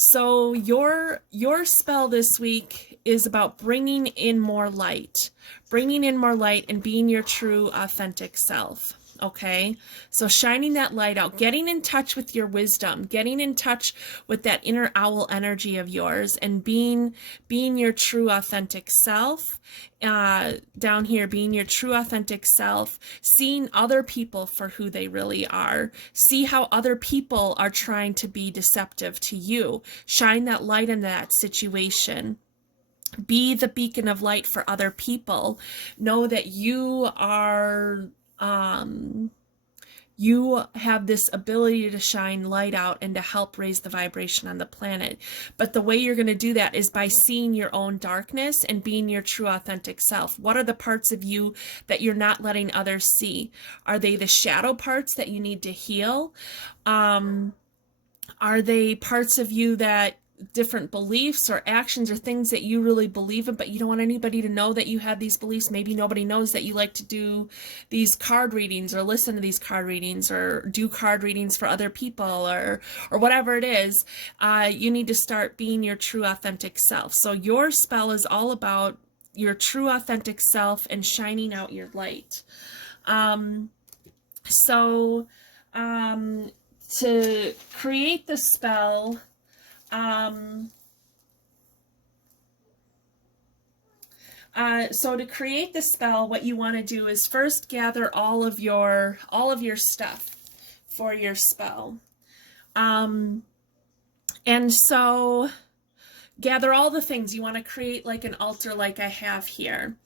So your spell this week is about bringing in more light, and being your true authentic self. Okay, so shining that light out, getting in touch with your wisdom, getting in touch with that inner owl energy of yours, and being your true authentic self. Down here, being your true authentic self, seeing other people for who they really are, see how other people are trying to be deceptive to you, shine that light in that situation. Be the beacon of light for other people. Know that you are you have this ability to shine light out and to help raise the vibration on the planet. But the way you're going to do that is by seeing your own darkness and being your true authentic self. What are the parts of you that you're not letting others see? Are they the shadow parts that you need to heal? Are they parts of you that different beliefs or actions or things that you really believe in, but you don't want anybody to know that you have these beliefs? Maybe nobody knows that you like to do these card readings or listen to these card readings or do card readings for other people or whatever it is. You need to start being your true authentic self. So your spell is all about your true authentic self and shining out your light. To create the spell, what you want to do is first gather all of your stuff for your spell. And so gather all the things. You want to create like an altar like I have here.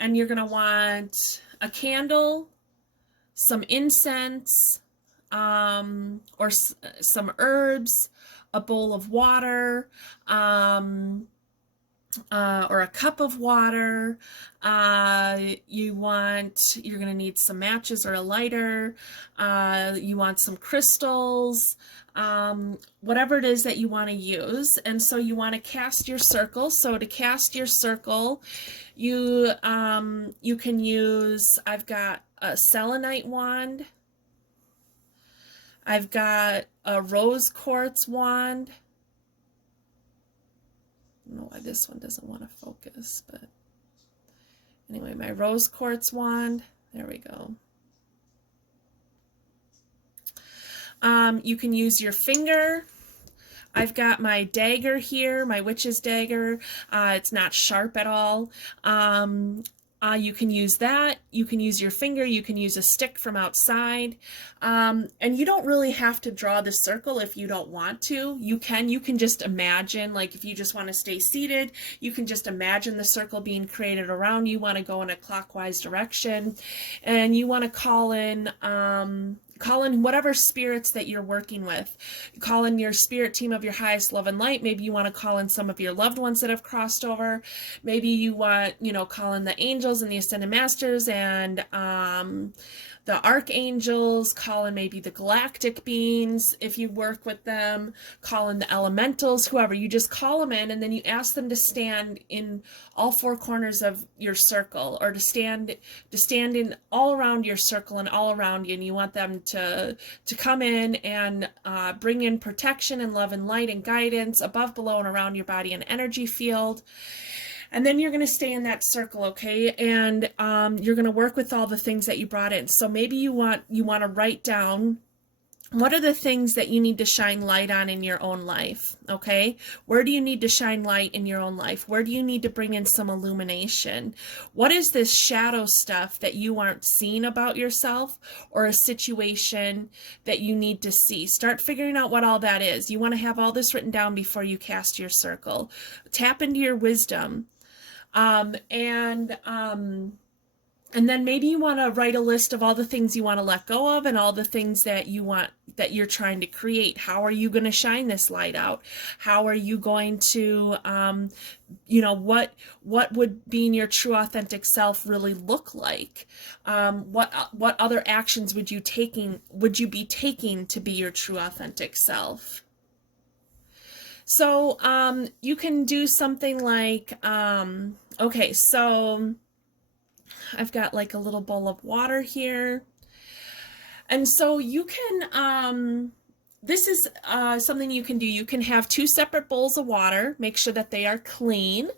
And you're going to want a candle, some incense, or some herbs, a bowl of water, or a cup of water. You're going to need some matches or a lighter. You want some crystals, whatever it is that you want to use. And so you want to cast your circle. So to cast your circle, you can use, I've got a selenite wand. I've got a rose quartz wand. I don't know why this one doesn't want to focus, but anyway, my rose quartz wand. There we go. You can use your finger. I've got my dagger here, my witch's dagger. It's not sharp at all. You can use that. You can use your finger. You can use a stick from outside. And you don't really have to draw the circle if you don't want to. You can just imagine, like if you just want to stay seated, you can just imagine the circle being created around you. You want to go in a clockwise direction, and you want to call in whatever spirits that you're working with. Call in your spirit team of your highest love and light. Maybe you want to call in some of your loved ones that have crossed over. Maybe you want, call in the angels and the ascended masters and the archangels. Call in maybe the galactic beings if you work with them. Call in the elementals, whoever. You just call them in, and then you ask them to stand in all four corners of your circle, or to stand in all around your circle and all around you. And you want them to come in and bring in protection and love and light and guidance above, below, and around your body and energy field. And then you're going to stay in that circle, okay? And you're going to work with all the things that you brought in. So maybe you want to write down, what are the things that you need to shine light on in your own life, okay? Where do you need to shine light in your own life? Where do you need to bring in some illumination? What is this shadow stuff that you aren't seeing about yourself, or a situation that you need to see? Start figuring out what all that is. You want to have all this written down before you cast your circle. Tap into your wisdom. And then maybe you want to write a list of all the things you want to let go of and all the things that you're trying to create. How are you going to shine this light out? How are you going to, what would being your true authentic self really look like? What other actions would you be taking to be your true authentic self? So, you can do something like, okay, so I've got like a little bowl of water here. And so you can this is something you can do. You can have 2 separate bowls of water, make sure that they are clean,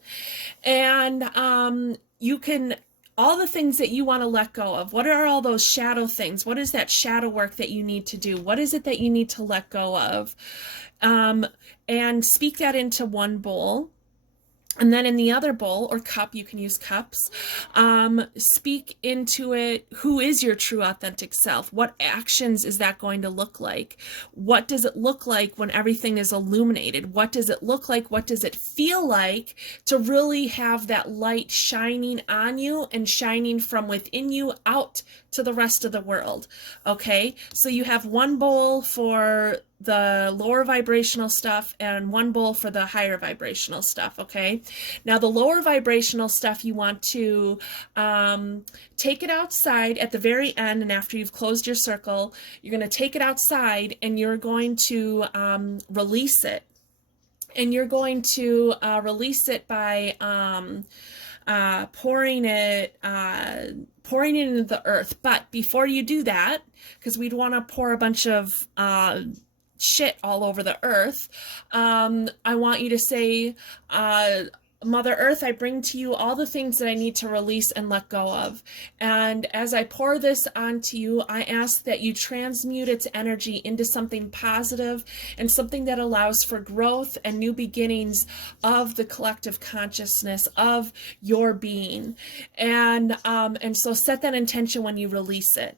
and you can, all the things that you want to let go of. What are all those shadow things? What is that shadow work that you need to do? What is it that you need to let go of? And speak that into one bowl. And then in the other bowl or cup, you can use cups, speak into it, who is your true authentic self? What actions is that going to look like? What does it look like when everything is illuminated? What does it look like? What does it feel like to really have that light shining on you and shining from within you out to the rest of the world? Okay, so you have one bowl for the lower vibrational stuff and one bowl for the higher vibrational stuff. Okay, now the lower vibrational stuff, you want to take it outside at the very end, and after you've closed your circle, you're going to take it outside and you're going to release it. And you're going to release it by pouring it into the earth. But before you do that, because we'd want to pour a bunch of shit all over the earth, I want you to say, Mother Earth, I bring to you all the things that I need to release and let go of. And as I pour this onto you, I ask that you transmute its energy into something positive and something that allows for growth and new beginnings of the collective consciousness of your being. And so set that intention when you release it.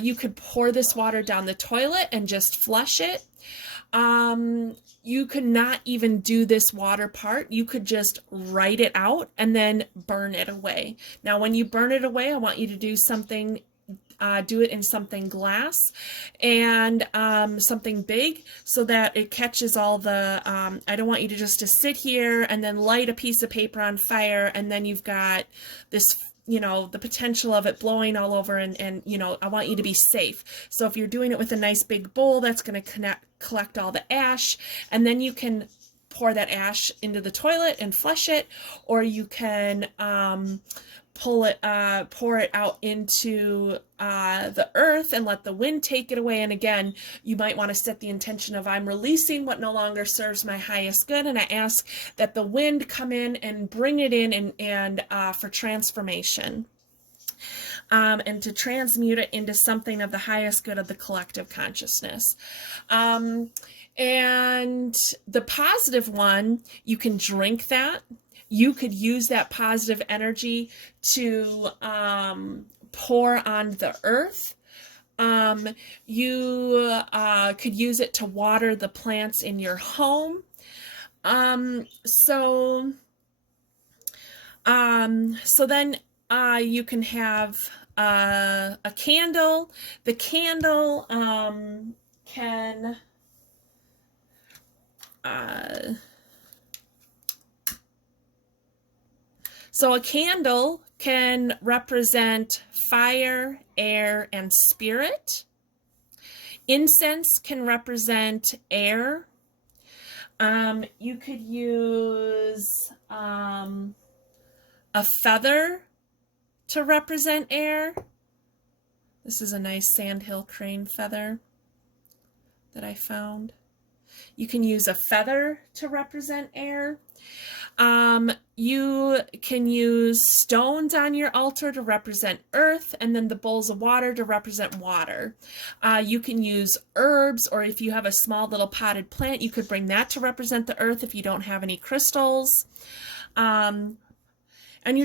You could pour this water down the toilet and just flush it. You could not even do this water part. You could just write it out and then burn it away. Now, when you burn it away, I want you to do something, do it in something glass and something big so that it catches all the, I don't want you to just to sit here and then light a piece of paper on fire and then you've got this, you know, the potential of it blowing all over and you know, I want you to be safe. So if you're doing it with a nice big bowl, that's going to collect all the ash, and then you can pour that ash into the toilet and flush it, or you can pour it out into the earth and let the wind take it away. And again, you might want to set the intention of, I'm releasing what no longer serves my highest good, and I ask that the wind come in and bring it in and for transformation. And to transmute it into something of the highest good of the collective consciousness. And the positive one, you can drink that. You could use that positive energy to pour on the earth. You could use it to water the plants in your home. So then you can have a candle. The candle can so a candle can represent fire, air, and spirit. Incense can represent air. You could use a feather to represent air. This is a nice sandhill crane feather that I found. You can use a feather to represent air. You can use stones on your altar to represent earth, and then the bowls of water to represent water. You can use herbs, or if you have a small little potted plant, you could bring that to represent the earth if you don't have any crystals. And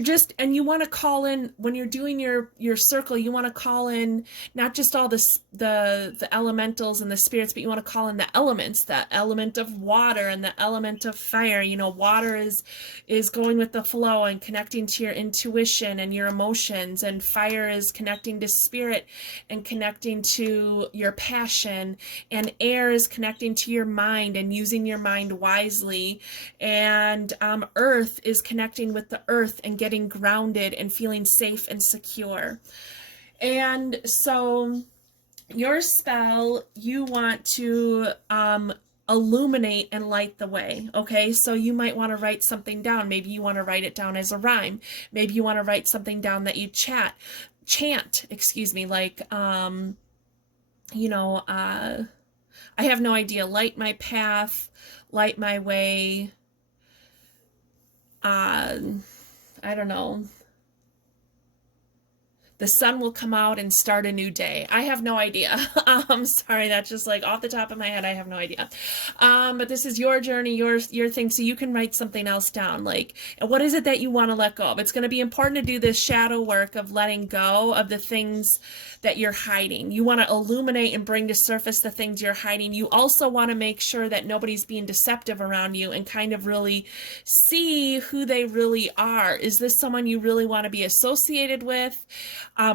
you want to call in, when you're doing your circle, you want to call in not just all the elementals and the spirits, but you want to call in the elements, the element of water and the element of fire. You know, water is going with the flow and connecting to your intuition and your emotions, and fire is connecting to spirit and connecting to your passion, and air is connecting to your mind and using your mind wisely, and earth is connecting with the earth and getting grounded and feeling safe and secure. And so your spell, you want to illuminate and light the way. Okay, so you might want to write something down. Maybe you want to write it down as a rhyme. Maybe you want to write something down that you chant, excuse me, like I have no idea. Light my path, light my way. I don't know. The sun will come out and start a new day. I have no idea. Sorry, that's just like off the top of my head. I have no idea. But this is your journey, your thing. So you can write something else down. Like, what is it that you want to let go of? It's going to be important to do this shadow work of letting go of the things that you're hiding. You want to illuminate and bring to surface the things you're hiding. You also want to make sure that nobody's being deceptive around you and kind of really see who they really are. Is this someone you really want to be associated with?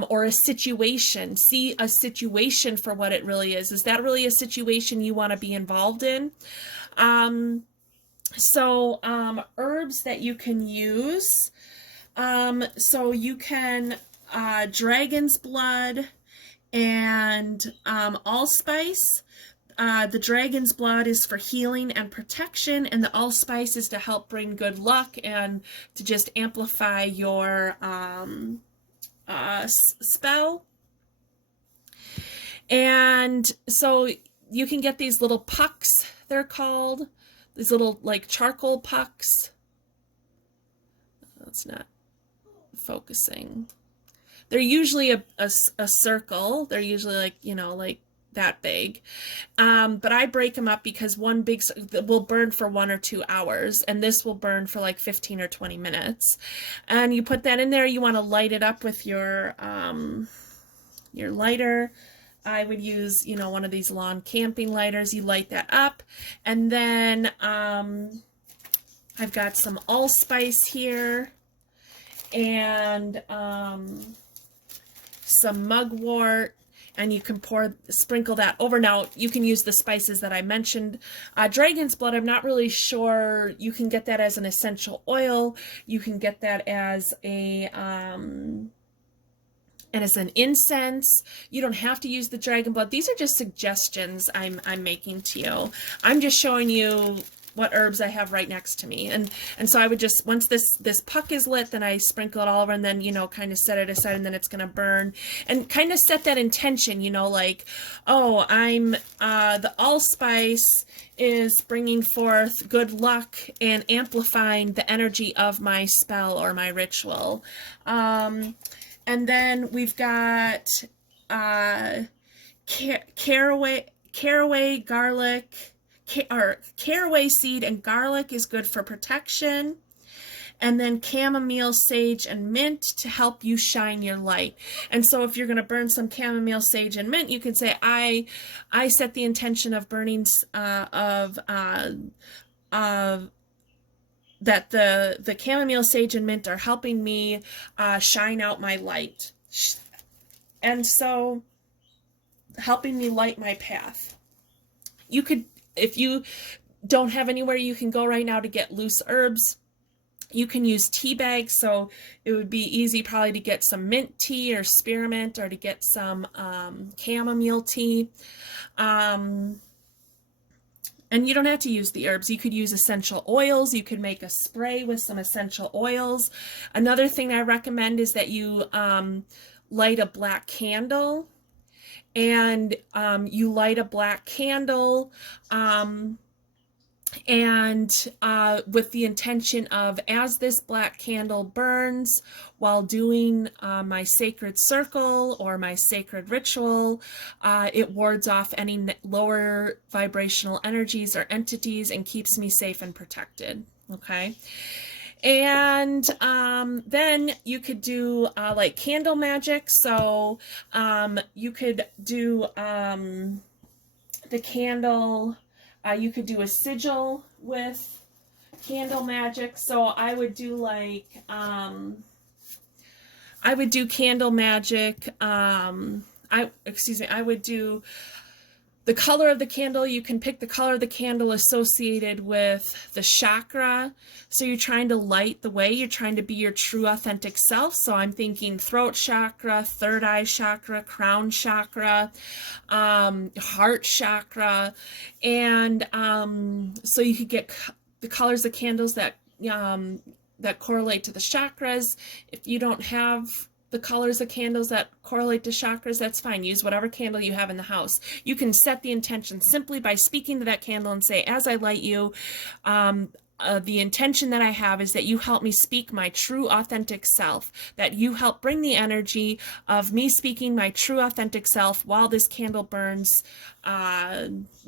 Or a situation? See a situation for what it really is. Is that really a situation you want to be involved in? Herbs that you can use. So you can dragon's blood and allspice. The dragon's blood is for healing and protection, and the allspice is to help bring good luck and to just amplify your spell. And so you can get these little pucks, they're called, these little like charcoal pucks. That's not focusing. They're usually a circle. They're usually like, you know, like that big. But I break them up because one big will burn for 1 or 2 hours, and this will burn for like 15 or 20 minutes. And you put that in there. You want to light it up with your lighter. I would use, you know, one of these lawn camping lighters. You light that up, and then I've got some allspice here, and some mugwort. And you can sprinkle that over. Now, you can use the spices that I mentioned. Dragon's blood, I'm not really sure. You can get that as an essential oil. You can get that as and as an incense. You don't have to use the dragon blood. These are just suggestions I'm making to you. I'm just showing you what herbs I have right next to me. And so I would just, once this puck is lit, then I sprinkle it all over, and then, you know, kind of set it aside, and then it's going to burn, and kind of set that intention, you know, like, oh, I'm, the allspice is bringing forth good luck and amplifying the energy of my spell or my ritual. And then we've got, caraway garlic, or caraway seed and garlic is good for protection. And then chamomile, sage, and mint to help you shine your light. And so if you're going to burn some chamomile, sage, and mint, you could say, I set the intention of burning, that the chamomile, sage, and mint are helping me shine out my light. And so helping me light my path. You could, if you don't have anywhere you can go right now to get loose herbs, you can use tea bags. So it would be easy probably to get some mint tea or spearmint, or to get some chamomile tea. And you don't have to use the herbs. You could use essential oils. You could make a spray with some essential oils. Another thing I recommend is that you light a black candle. And you light a black candle with the intention of, as this black candle burns while doing my sacred circle or my sacred ritual, it wards off any lower vibrational energies or entities and keeps me safe and protected. Okay. And then you could do like candle magic. So you could do the candle, you could do a sigil with candle magic. So I would do like, I would do candle magic. I would do the color of the candle. You can pick the color of the candle associated with the chakra. So you're trying to light the way. You're trying to be your true authentic self. So I'm thinking throat chakra, third eye chakra, crown chakra, heart chakra. And so you could get the colors of candles that correlate to the chakras. If you don't have the colors of candles that correlate to chakras, that's fine. Use whatever candle you have in the house. You can set the intention simply by speaking to that candle and say, as I light you, the intention that I have is that you help me speak my true authentic self, that you help bring the energy of me speaking my true authentic self while this candle burns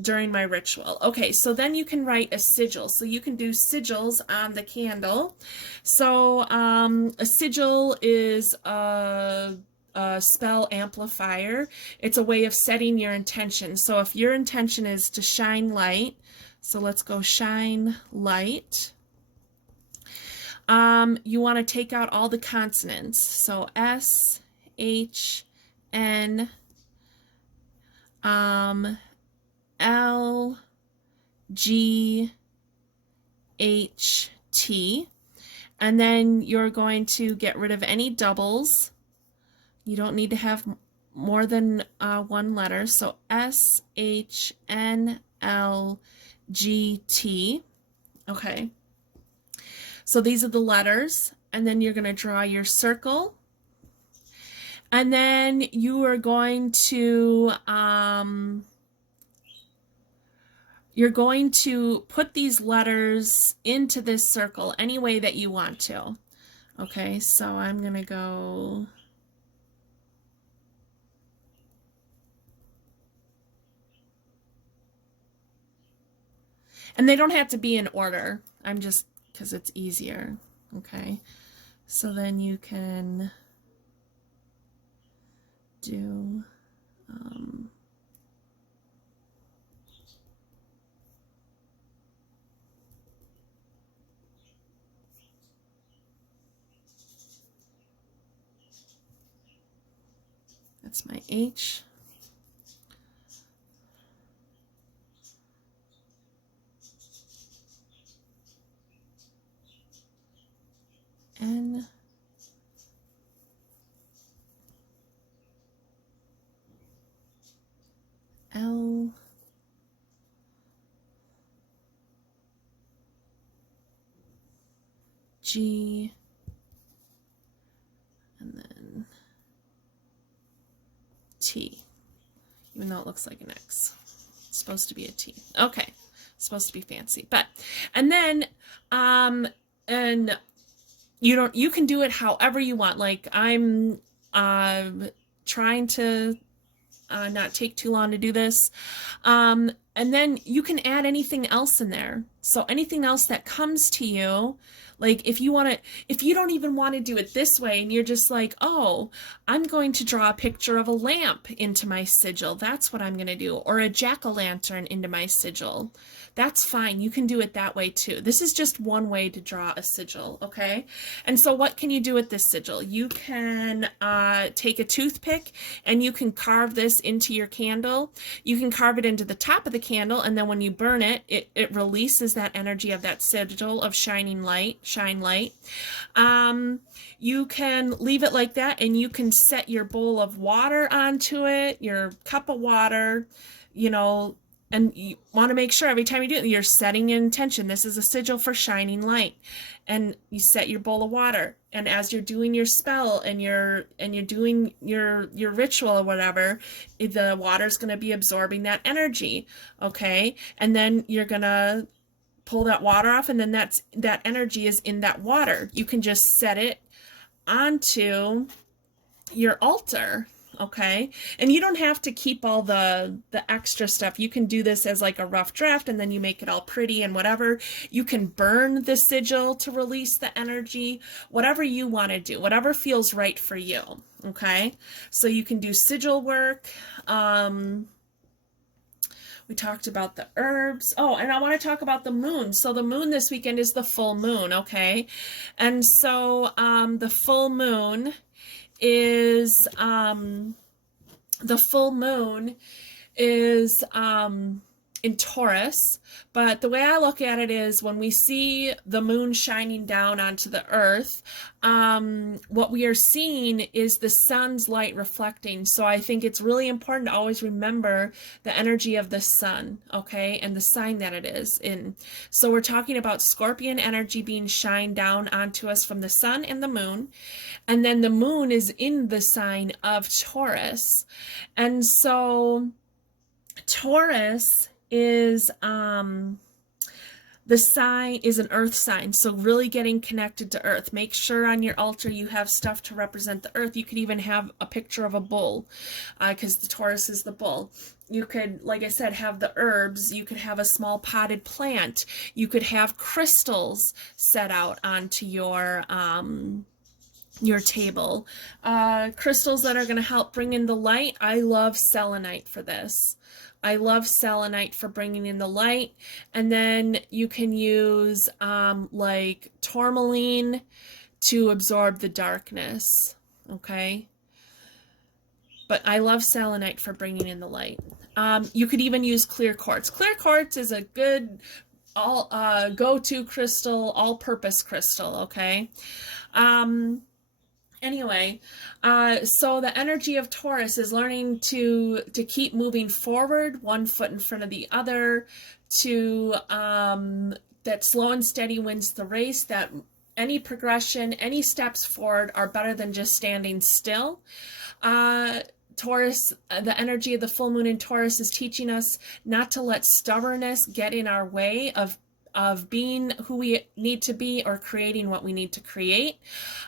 during my ritual. Okay, so then you can write a sigil. So you can do sigils on the candle. So a sigil is a spell amplifier. It's a way of setting your intention. So if your intention is to shine light, so let's go shine light. You want to take out all the consonants. So S, H, N, L, G, H, T. And then you're going to get rid of any doubles. You don't need to have more than one letter. So S, H, N, L, G, T. Okay. So these are the letters. And then you're going to draw your circle. And then you are going to put these letters into this circle any way that you want to. Okay, so I'm going to go... And they don't have to be in order. I'm just, because it's easier. Okay. So then you can do, that's my H. N, L, G, and then T, even though it looks like an X. It's supposed to be a T. Okay, it's supposed to be fancy, but, and then, and you can do it however you want. Like I'm trying to not take too long to do this. And then you can add anything else in there. So anything else that comes to you, like if you don't even want to do it this way and you're just like, oh, I'm going to draw a picture of a lamp into my sigil. That's what I'm going to do. Or a jack-o'-lantern into my sigil. That's fine. You can do it that way too. This is just one way to draw a sigil, okay? And so what can you do with this sigil? You can take a toothpick and you can carve this into your candle. You can carve it into the top of the candle, and then when you burn it, it releases that energy of that sigil of shining light, shine light. You can leave it like that, and you can set your bowl of water onto it, your cup of water, you know, and you want to make sure every time you do it, you're setting an intention. This is a sigil for shining light. And you set your bowl of water. And as you're doing your spell and you're doing your ritual or whatever, the water's going to be absorbing that energy. Okay? And then you're going to pull that water off, and then that energy is in that water. You can just set it onto your altar. Okay, and you don't have to keep all the extra stuff. You can do this as like a rough draft, and then you make it all pretty and whatever. You can burn the sigil to release the energy, whatever you want to do, whatever feels right for you. Okay, so you can do sigil work. We talked about the herbs. Oh, and I want to talk about the moon. So the moon this weekend is the full moon, okay? And so the full moon is in Taurus, but the way I look at it is when we see the moon shining down onto the earth, what we are seeing is the sun's light reflecting. So I think it's really important to always remember the energy of the sun, okay, and the sign that it is in. So we're talking about Scorpion energy being shined down onto us from the sun and the moon, and then the moon is in the sign of Taurus. And so Taurus is the sign is an earth sign, so really getting connected to earth. Make sure on your altar you have stuff to represent the earth. You could even have a picture of a bull, because the Taurus is the bull. You could, like I said, have the herbs. You could have a small potted plant. You could have crystals set out onto your table. Crystals that are going to help bring in the light. I love selenite for this. I love selenite for bringing in the light. And then you can use like tourmaline to absorb the darkness, okay? But I love selenite for bringing in the light. You could even use clear quartz. Clear quartz is a good go-to crystal, all-purpose crystal, okay? Anyway, so the energy of Taurus is learning to keep moving forward, one foot in front of the other, to that slow and steady wins the race, that any progression, any steps forward are better than just standing still. Taurus, the energy of the full moon in Taurus is teaching us not to let stubbornness get in our way of being who we need to be or creating what we need to create.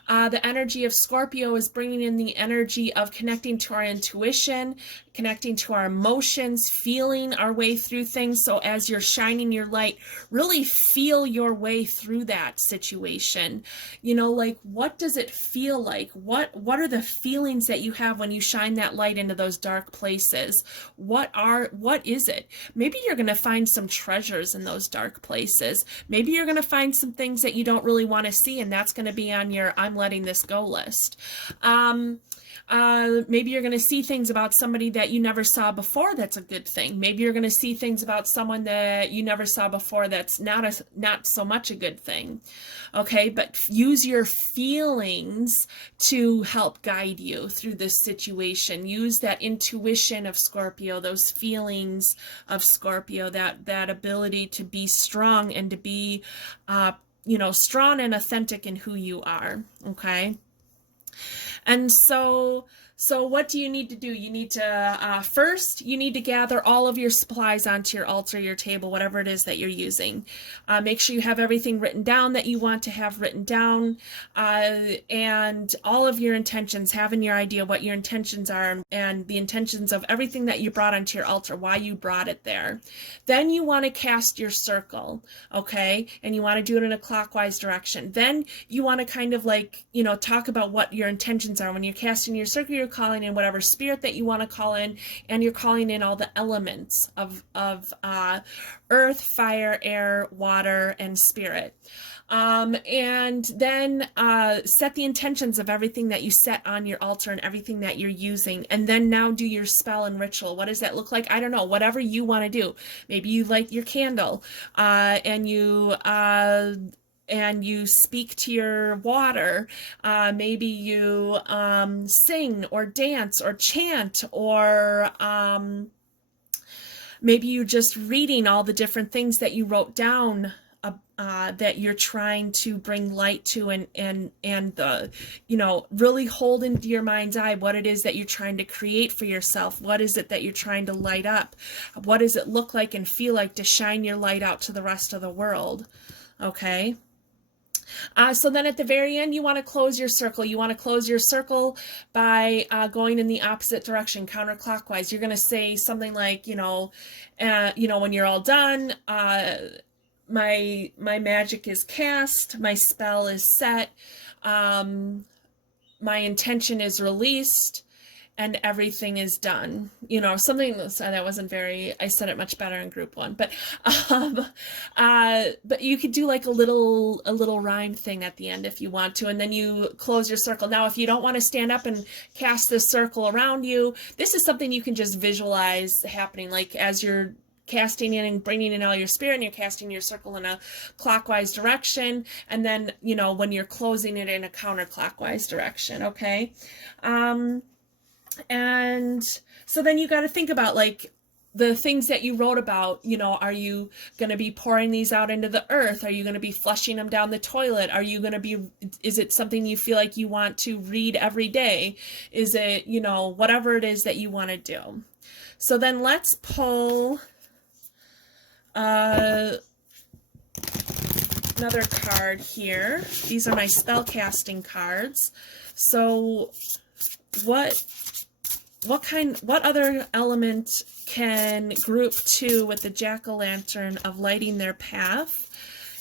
The energy of Scorpio is bringing in the energy of connecting to our intuition, connecting to our emotions, feeling our way through things. So as you're shining your light, really feel your way through that situation. You know, like, what does it feel like? What are the feelings that you have when you shine that light into those dark places? What is it? Maybe you're going to find some treasures in those dark places. Maybe you're going to find some things that you don't really want to see, and that's going to be on your I'm letting this go list. Maybe you're going to see things about somebody that you never saw before. That's a good thing. Maybe you're going to see things about someone that you never saw before. That's not so much a good thing. Okay, but use your feelings to help guide you through this situation. Use that intuition of Scorpio, those feelings of Scorpio, that ability to be strong and to be, strong and authentic in who you are. Okay. And so what do you need to do? You need to, first, you need to gather all of your supplies onto your altar, your table, whatever it is that you're using. Make sure you have everything written down that you want to have written down, and all of your intentions, having your idea what your intentions are and the intentions of everything that you brought onto your altar, why you brought it there. Then you want to cast your circle, okay? And you want to do it in a clockwise direction. Then you want to kind of like, talk about what your intentions are. When you're casting your circle, you're calling in whatever spirit that you want to call in, and you're calling in all the elements of earth, fire, air, water, and spirit. And then set the intentions of everything that you set on your altar and everything that you're using. And then now do your spell and ritual. What does that look like? I don't know. Whatever you want to do. Maybe you light your candle and you speak to your water. Maybe you sing or dance or chant, or maybe you're just reading all the different things that you wrote down that you're trying to bring light to, and really hold into your mind's eye what it is that you're trying to create for yourself. What is it that you're trying to light up? What does it look like and feel like to shine your light out to the rest of the world? Okay. So then at the very end, you want to close your circle. You want to close your circle by going in the opposite direction, counterclockwise. You're going to say something like, when you're all done, my magic is cast, my spell is set, my intention is released, and everything is done. Something that wasn't very, I said it much better in group one, but you could do like a little rhyme thing at the end if you want to, and then you close your circle. Now, if you don't want to stand up and cast this circle around you, this is something you can just visualize happening, like as you're casting in and bringing in all your spirit, and you're casting your circle in a clockwise direction, and then, you know, when you're closing it in a counterclockwise direction, okay? And so then you got to think about, like, the things that you wrote about, you know, are you going to be pouring these out into the earth? Are you going to be flushing them down the toilet? Are you going to be, is it something you feel like you want to read every day? Is it, you know, whatever it is that you want to do? So then let's pull another card here. These are my spell casting cards. So what other element can group 2 with the jack-o'-lantern of lighting their path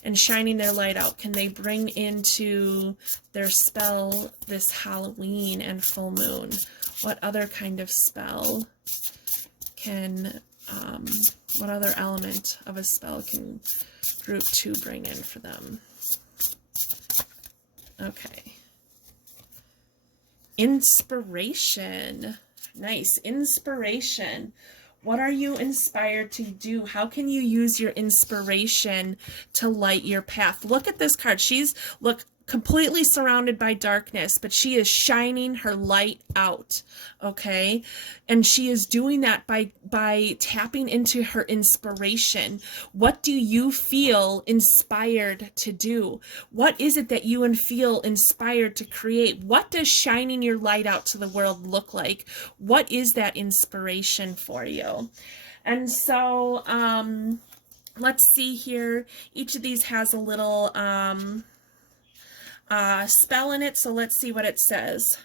and shining their light out? Can they bring into their spell this Halloween and full moon? What other kind of spell can, what other element of a spell can group 2 bring in for them? Okay. Inspiration. Nice. Inspiration. What are you inspired to do? How can you use your inspiration to light your path? Look at this card. She's, look, completely surrounded by darkness, but she is shining her light out, okay? And she is doing that by tapping into her inspiration. What do you feel inspired to do? What is it that you feel inspired to create? What does shining your light out to the world look like? What is that inspiration for you? And so, let's see here. Each of these has a little, spell in it, so let's see what it says.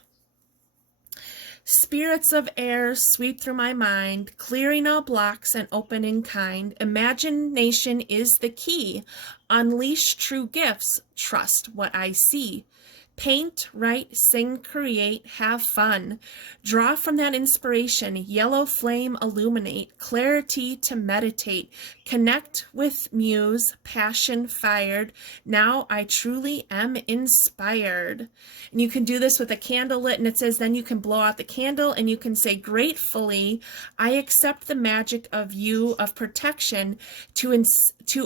Spirits of air sweep through my mind, clearing all blocks and opening kind. Imagination is the key. Unleash true gifts, trust what I see. Paint, write, sing, create, have fun. Draw from that inspiration, yellow flame illuminate, clarity to meditate. Connect with muse, passion fired. Now I truly am inspired. And you can do this with a candle lit, and it says then you can blow out the candle and you can say, gratefully, I accept the magic of you, of protection, to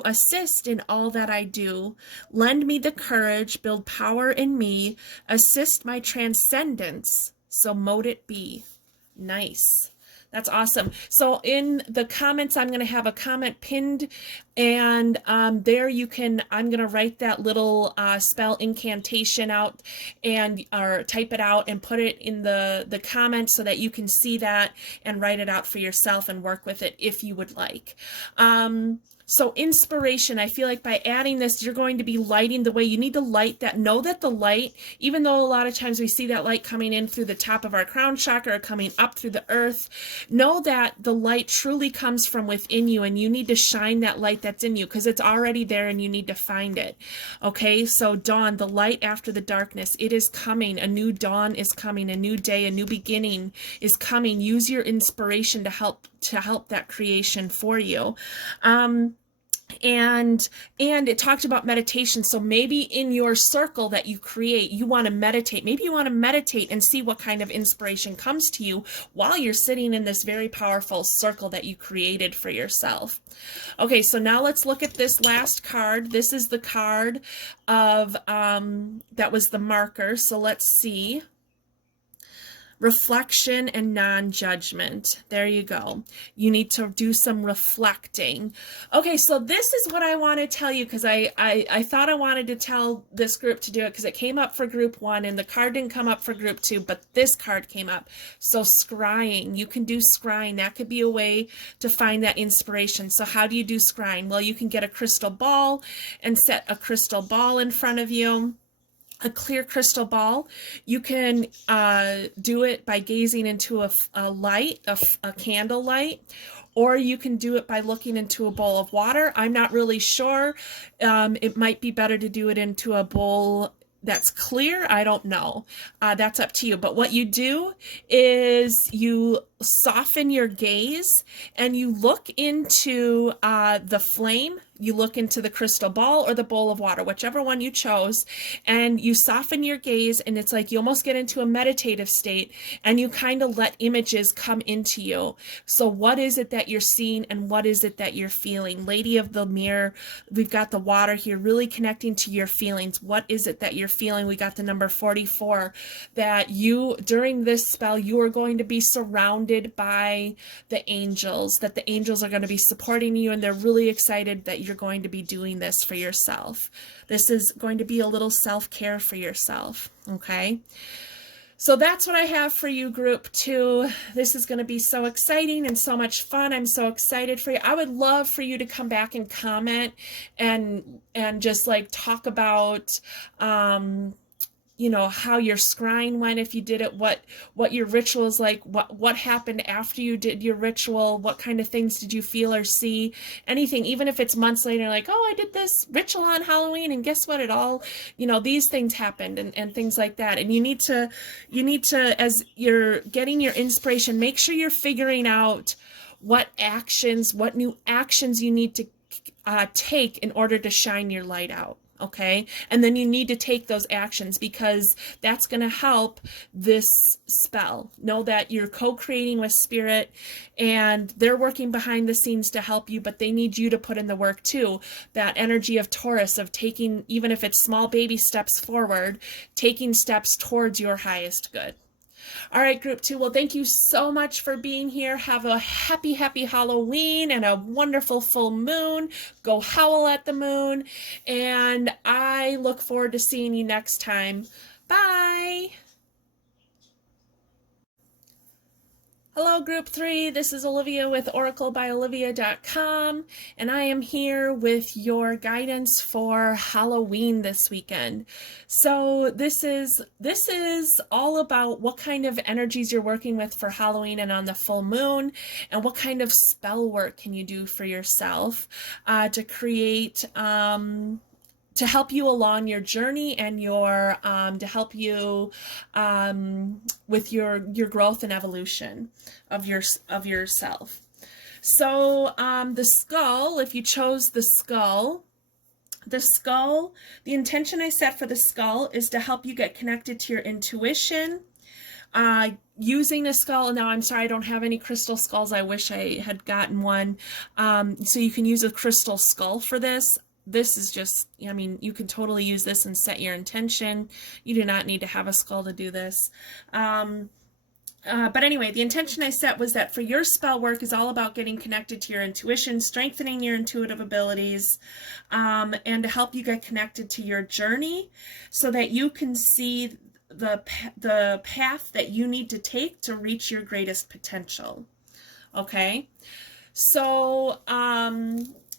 assist in all that I do. Lend me the courage, build power in me, assist my transcendence, so mote it be. Nice. That's awesome. So in the comments, I'm going to have a comment pinned, and there you can, I'm going to write that little spell incantation out, and or type it out and put it in the comments so that you can see that and write it out for yourself and work with it if you would like. So inspiration, I feel like by adding this, you're going to be lighting the way. You need to light that. Know that the light, even though a lot of times we see that light coming in through the top of our crown chakra or coming up through the earth, know that the light truly comes from within you, and you need to shine that light that's in you because it's already there and you need to find it. Okay, so dawn, the light after the darkness, it is coming. A new dawn is coming, a new day, a new beginning is coming. Use your inspiration to help that creation for you. And it talked about meditation. So maybe in your circle that you create, you want to meditate. Maybe you want to meditate and see what kind of inspiration comes to you while you're sitting in this very powerful circle that you created for yourself. Okay, so now let's look at this last card. This is the card of, that was the marker. So let's see. Reflection and non-judgment. There you go. You need to do some reflecting. Okay, so this is what I want to tell you, because I thought I wanted to tell this group to do it because it came up for group 1 and the card didn't come up for group 2, but this card came up. So scrying, you can do scrying. That could be a way to find that inspiration. So how do you do scrying? Well, you can get a crystal ball and set a crystal ball in front of you. A clear crystal ball. You can do it by gazing into a light, a candle light, or you can do it by looking into a bowl of water. I'm not really sure. It might be better to do it into a bowl that's clear. I don't know. That's up to you. But what you do is you soften your gaze and you look into the flame. you look into the crystal ball or the bowl of water, whichever one you chose, and you soften your gaze, and it's like you almost get into a meditative state, and you kind of let images come into you. So what is it that you're seeing, and what is it that you're feeling? Lady of the Mirror, we've got the water here, really connecting to your feelings. What is it that you're feeling? We got the number 44, that you, during this spell, you are going to be surrounded by the angels, that the angels are going to be supporting you, and they're really excited that you're going to be doing this for yourself. This is going to be a little self-care for yourself, okay? So that's what I have for you, group 2. This is going to be so exciting and so much fun. I'm so excited for you. I would love for you to come back and comment and just like talk about you know, how your scrying went, if you did it, what your ritual is like, what happened after you did your ritual, what kind of things did you feel or see, anything, even if it's months later, like, oh, I did this ritual on Halloween, and guess what, it all, you know, these things happened, and things like that. And you need to, as you're getting your inspiration, make sure you're figuring out what new actions you need to take in order to shine your light out. Okay, and then you need to take those actions, because that's going to help this spell. Know that you're co-creating with spirit, and they're working behind the scenes to help you, but they need you to put in the work too. That energy of Taurus, of taking, even if it's small baby steps forward, taking steps towards your highest good. All right, group 2. Well, thank you so much for being here. Have a happy, happy Halloween and a wonderful full moon. Go howl at the moon. And I look forward to seeing you next time. Bye. Hello, group 3. This is Olivia with oraclebyolivia.com, and I am here with your guidance for Halloween this weekend. So this is all about what kind of energies you're working with for Halloween and on the full moon, and what kind of spell work can you do for yourself to create to help you along your journey, and your to help you with your growth and evolution of yourself. So the skull, if you chose the skull, the intention I set for the skull is to help you get connected to your intuition. Using a skull, now I'm sorry I don't have any crystal skulls, I wish I had gotten one, so you can use a crystal skull for this. This is just, I mean, you can totally use this and set your intention. You do not need to have a skull to do this. But anyway, the intention I set was that for your spell work is all about getting connected to your intuition, strengthening your intuitive abilities, and to help you get connected to your journey so that you can see the path that you need to take to reach your greatest potential. Okay? So,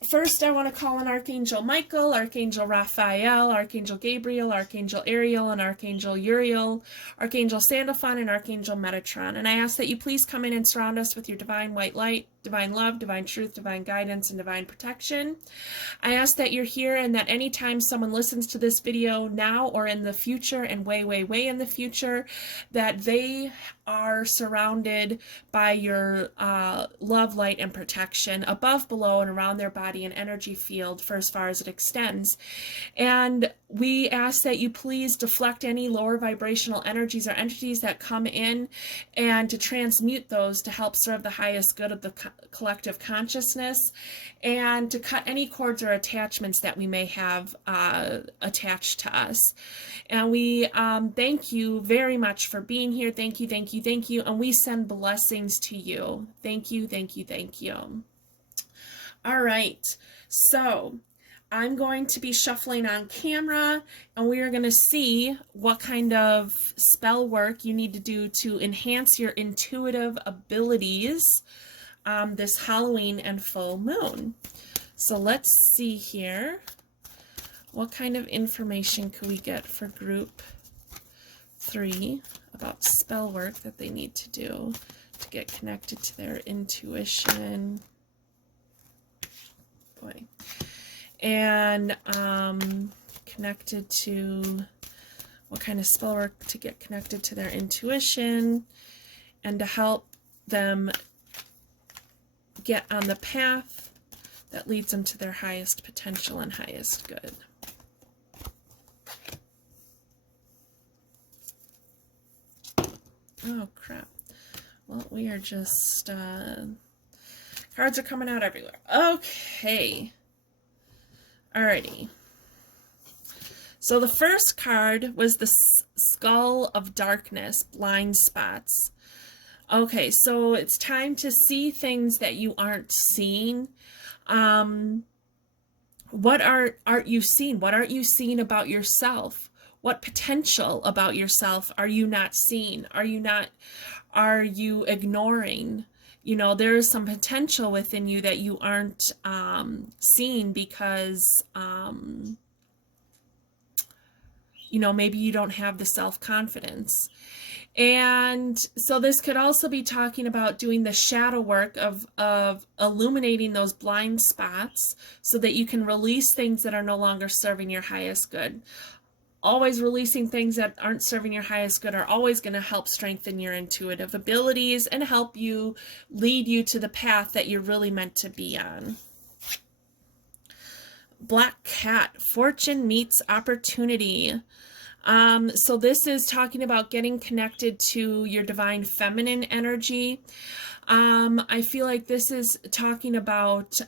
first, I want to call on Archangel Michael, Archangel Raphael, Archangel Gabriel, Archangel Ariel, and Archangel Uriel, Archangel Sandalphon, and Archangel Metatron. And I ask that you please come in and surround us with your divine white light, divine love, divine truth, divine guidance, and divine protection. I ask that you're here, and that anytime someone listens to this video now or in the future, and way, way, way in the future, that they are surrounded by your love, light, and protection above, below, and around their body and energy field for as far as it extends. And we ask that you please deflect any lower vibrational energies or entities that come in, and to transmute those to help serve the highest good of the collective consciousness, and to cut any cords or attachments that we may have attached to us. And we thank you very much for being here. Thank you, thank you, thank you. And we send blessings to you. Thank you, thank you, thank you. All right, so I'm going to be shuffling on camera, and we are going to see what kind of spell work you need to do to enhance your intuitive abilities this Halloween and full moon. So let's see here. What kind of information could we get for group 3 about spell work that they need to do to get connected to their intuition? Boy. And connected to what kind of spell work to get connected to their intuition, and to help them get on the path that leads them to their highest potential and highest good. Oh, crap. Well, we are just, cards are coming out everywhere. Okay. Alrighty. So the first card was the Skull of Darkness, Blind Spots. Okay, so it's time to see things that you aren't seeing. What aren't you seeing? What aren't you seeing about yourself? What potential about yourself are you not seeing? Are you ignoring? You know, there is some potential within you that you aren't seeing because, you know, maybe you don't have the self-confidence. And so this could also be talking about doing the shadow work of illuminating those blind spots so that you can release things that are no longer serving your highest good. Always releasing things that aren't serving your highest good are always going to help strengthen your intuitive abilities and help you lead you to the path that you're really meant to be on. Black Cat, Fortune Meets Opportunity. So this is talking about getting connected to your divine feminine energy. I feel like this is talking about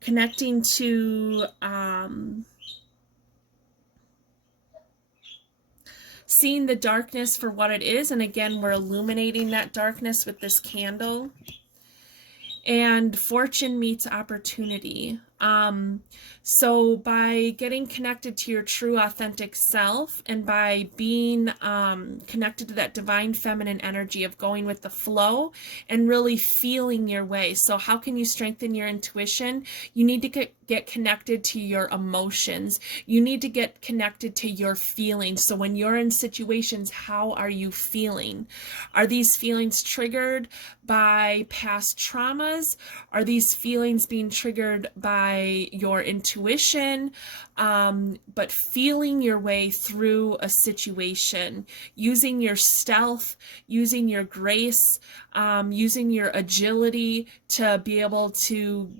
connecting to seeing the darkness for what it is. And again, we're illuminating that darkness with this candle. And fortune meets opportunity. So by getting connected to your true authentic self and by being connected to that divine feminine energy of going with the flow and really feeling your way. So how can you strengthen your intuition? You need to get connected to your emotions. You need to get connected to your feelings. So when you're in situations, how are you feeling? Are these feelings triggered by past traumas? Are these feelings being triggered by your intuition? But feeling your way through a situation, using your stealth, using your grace, using your agility to be able to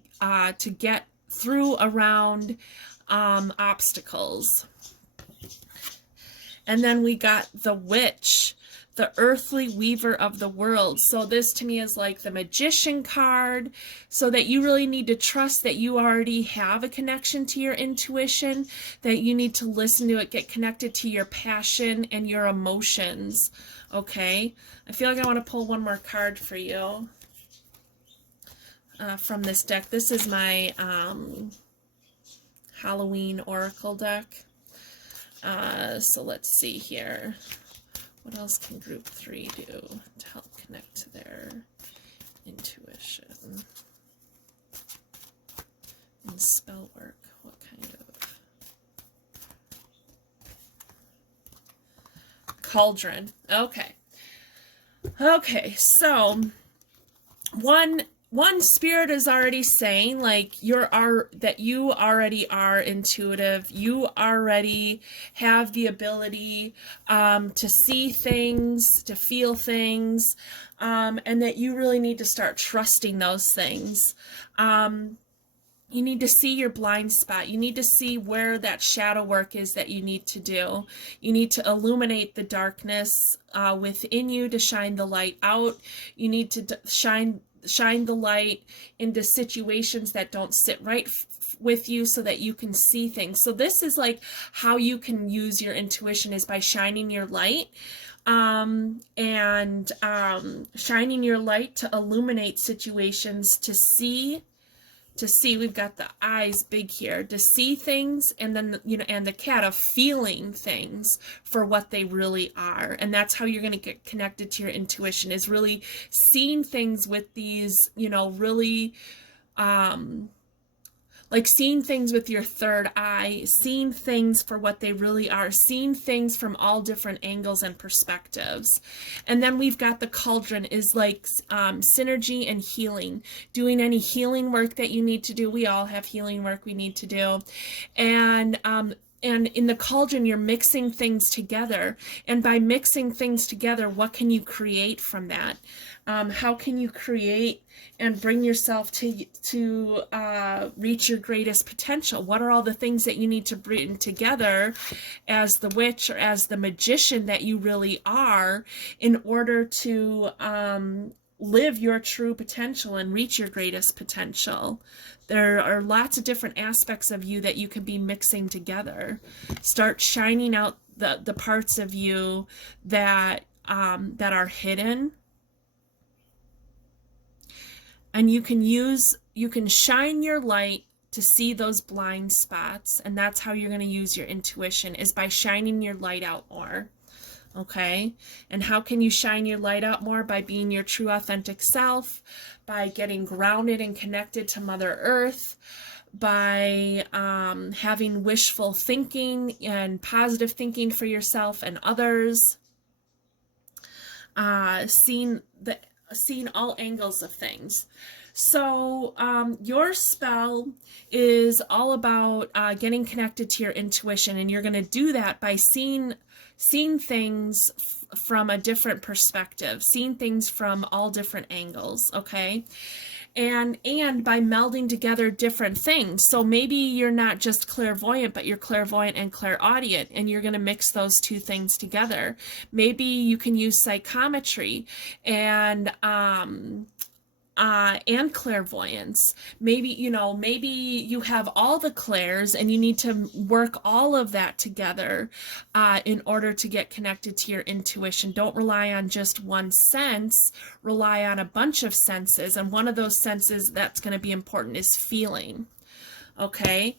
get through around obstacles. And then we got the Witch, the earthly weaver of the world. So this to me is like the Magician card, so that you really need to trust that you already have a connection to your intuition, that you need to listen to it, get connected to your passion and your emotions. Okay, I feel like I want to pull one more card for you from this deck. This is my Halloween Oracle deck. So let's see here. What else can group 3 do to help connect to their intuition? And spell work, what kind of? Cauldron. Okay. Okay, so one spirit is already saying, like, that you already are intuitive. You already have the ability to see things, to feel things, and that you really need to start trusting those things. You need to see your blind spot. You need to see where that shadow work is that you need to do. You need to illuminate the darkness within you to shine the light out. You need to shine the light into situations that don't sit right with you so that you can see things. So this is like how you can use your intuition, is by shining your light and shining your light to illuminate situations, to see, we've got the eyes big here, to see things, and then, you know, and the cat of feeling things for what they really are. And that's how you're going to get connected to your intuition, is really seeing things with these, you know, really, like seeing things with your third eye, seeing things for what they really are, seeing things from all different angles and perspectives. And then we've got the cauldron, is like synergy and healing, doing any healing work that you need to do. We all have healing work we need to do. And in the cauldron, you're mixing things together. And by mixing things together, what can you create from that? How can you create and bring yourself to reach your greatest potential? What are all the things that you need to bring together as the witch or as the magician that you really are in order to live your true potential and reach your greatest potential? There are lots of different aspects of you that you can be mixing together. Start shining out the parts of you that are hidden. And you can shine your light to see those blind spots. And that's how you're going to use your intuition, is by shining your light out more. Okay? And how can you shine your light out more? By being your true authentic self, by getting grounded and connected to Mother Earth, by having wishful thinking and positive thinking for yourself and others, seeing all angles of things. So your spell is all about getting connected to your intuition, and you're going to do that by seeing things from a different perspective, seeing things from all different angles, okay? And by melding together different things. So maybe you're not just clairvoyant, but you're clairvoyant and clairaudient, and you're going to mix those two things together. Maybe you can use psychometry and clairvoyance. Maybe you have all the clairs and you need to work all of that together in order to get connected to your intuition. Don't rely on just one sense, rely on a bunch of senses, and one of those senses that's going to be important is feeling. Okay?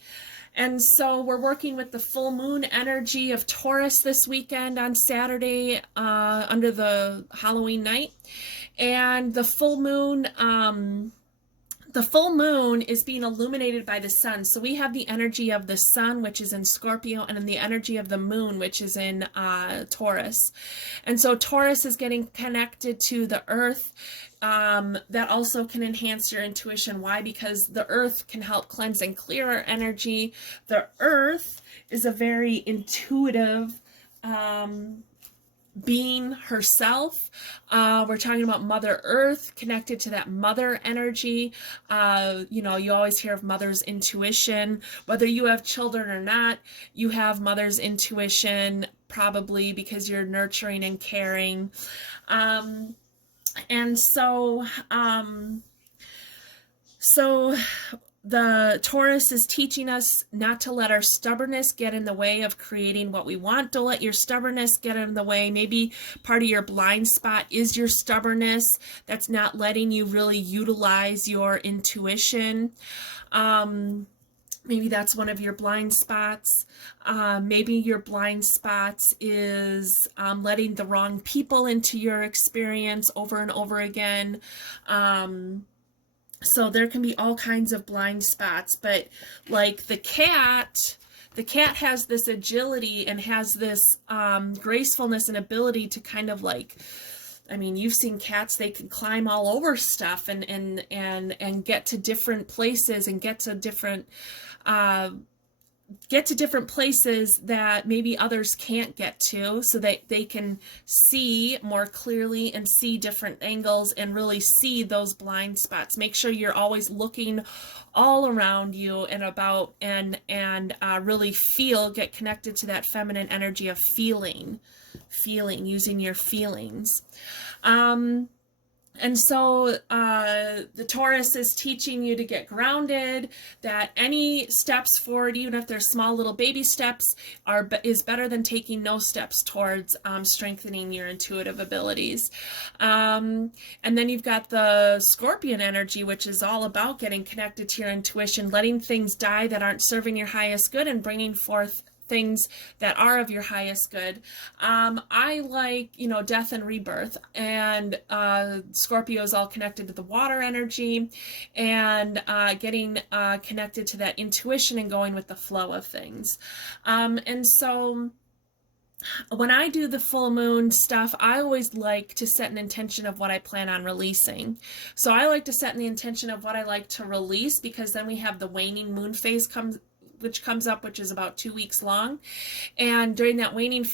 And so we're working with the full moon energy of Taurus this weekend on Saturday under the Halloween night. And the full moon is being illuminated by the sun. So we have the energy of the sun, which is in Scorpio, and then the energy of the moon, which is in Taurus. And so Taurus is getting connected to the earth. That also can enhance your intuition. Why? Because the earth can help cleanse and clear our energy. The earth is a very intuitive being herself. We're talking about Mother Earth, connected to that mother energy. You always hear of mother's intuition. Whether you have children or not, you have mother's intuition, probably because you're nurturing and caring. And so the Taurus is teaching us not to let our stubbornness get in the way of creating what we want. Don't let your stubbornness get in the way. Maybe part of your blind spot is your stubbornness that's not letting you really utilize your intuition. Maybe that's one of your blind spots. Maybe your blind spots is letting the wrong people into your experience over and over again. So there can be all kinds of blind spots, but like the cat has this agility and has this gracefulness and ability to kind of like, you've seen cats, they can climb all over stuff and get to different places and get to different places that maybe others can't get to, so that they can see more clearly and see different angles and really see those blind spots. Make sure you're always looking all around you and about and really get connected to that feminine energy of feeling, using your feelings. And so the Taurus is teaching you to get grounded, that any steps forward, even if they're small little baby steps, is better than taking no steps towards strengthening your intuitive abilities. And then you've got the Scorpion energy, which is all about getting connected to your intuition, letting things die that aren't serving your highest good and bringing forth things that are of your highest good. I like, death and rebirth, and Scorpio is all connected to the water energy and getting connected to that intuition and going with the flow of things. And so when I do the full moon stuff, I always like to set an intention of what I plan on releasing. So I like to set the intention of what I like to release, because then we have the waning moon phase which comes up, which is about 2 weeks long. And during that waning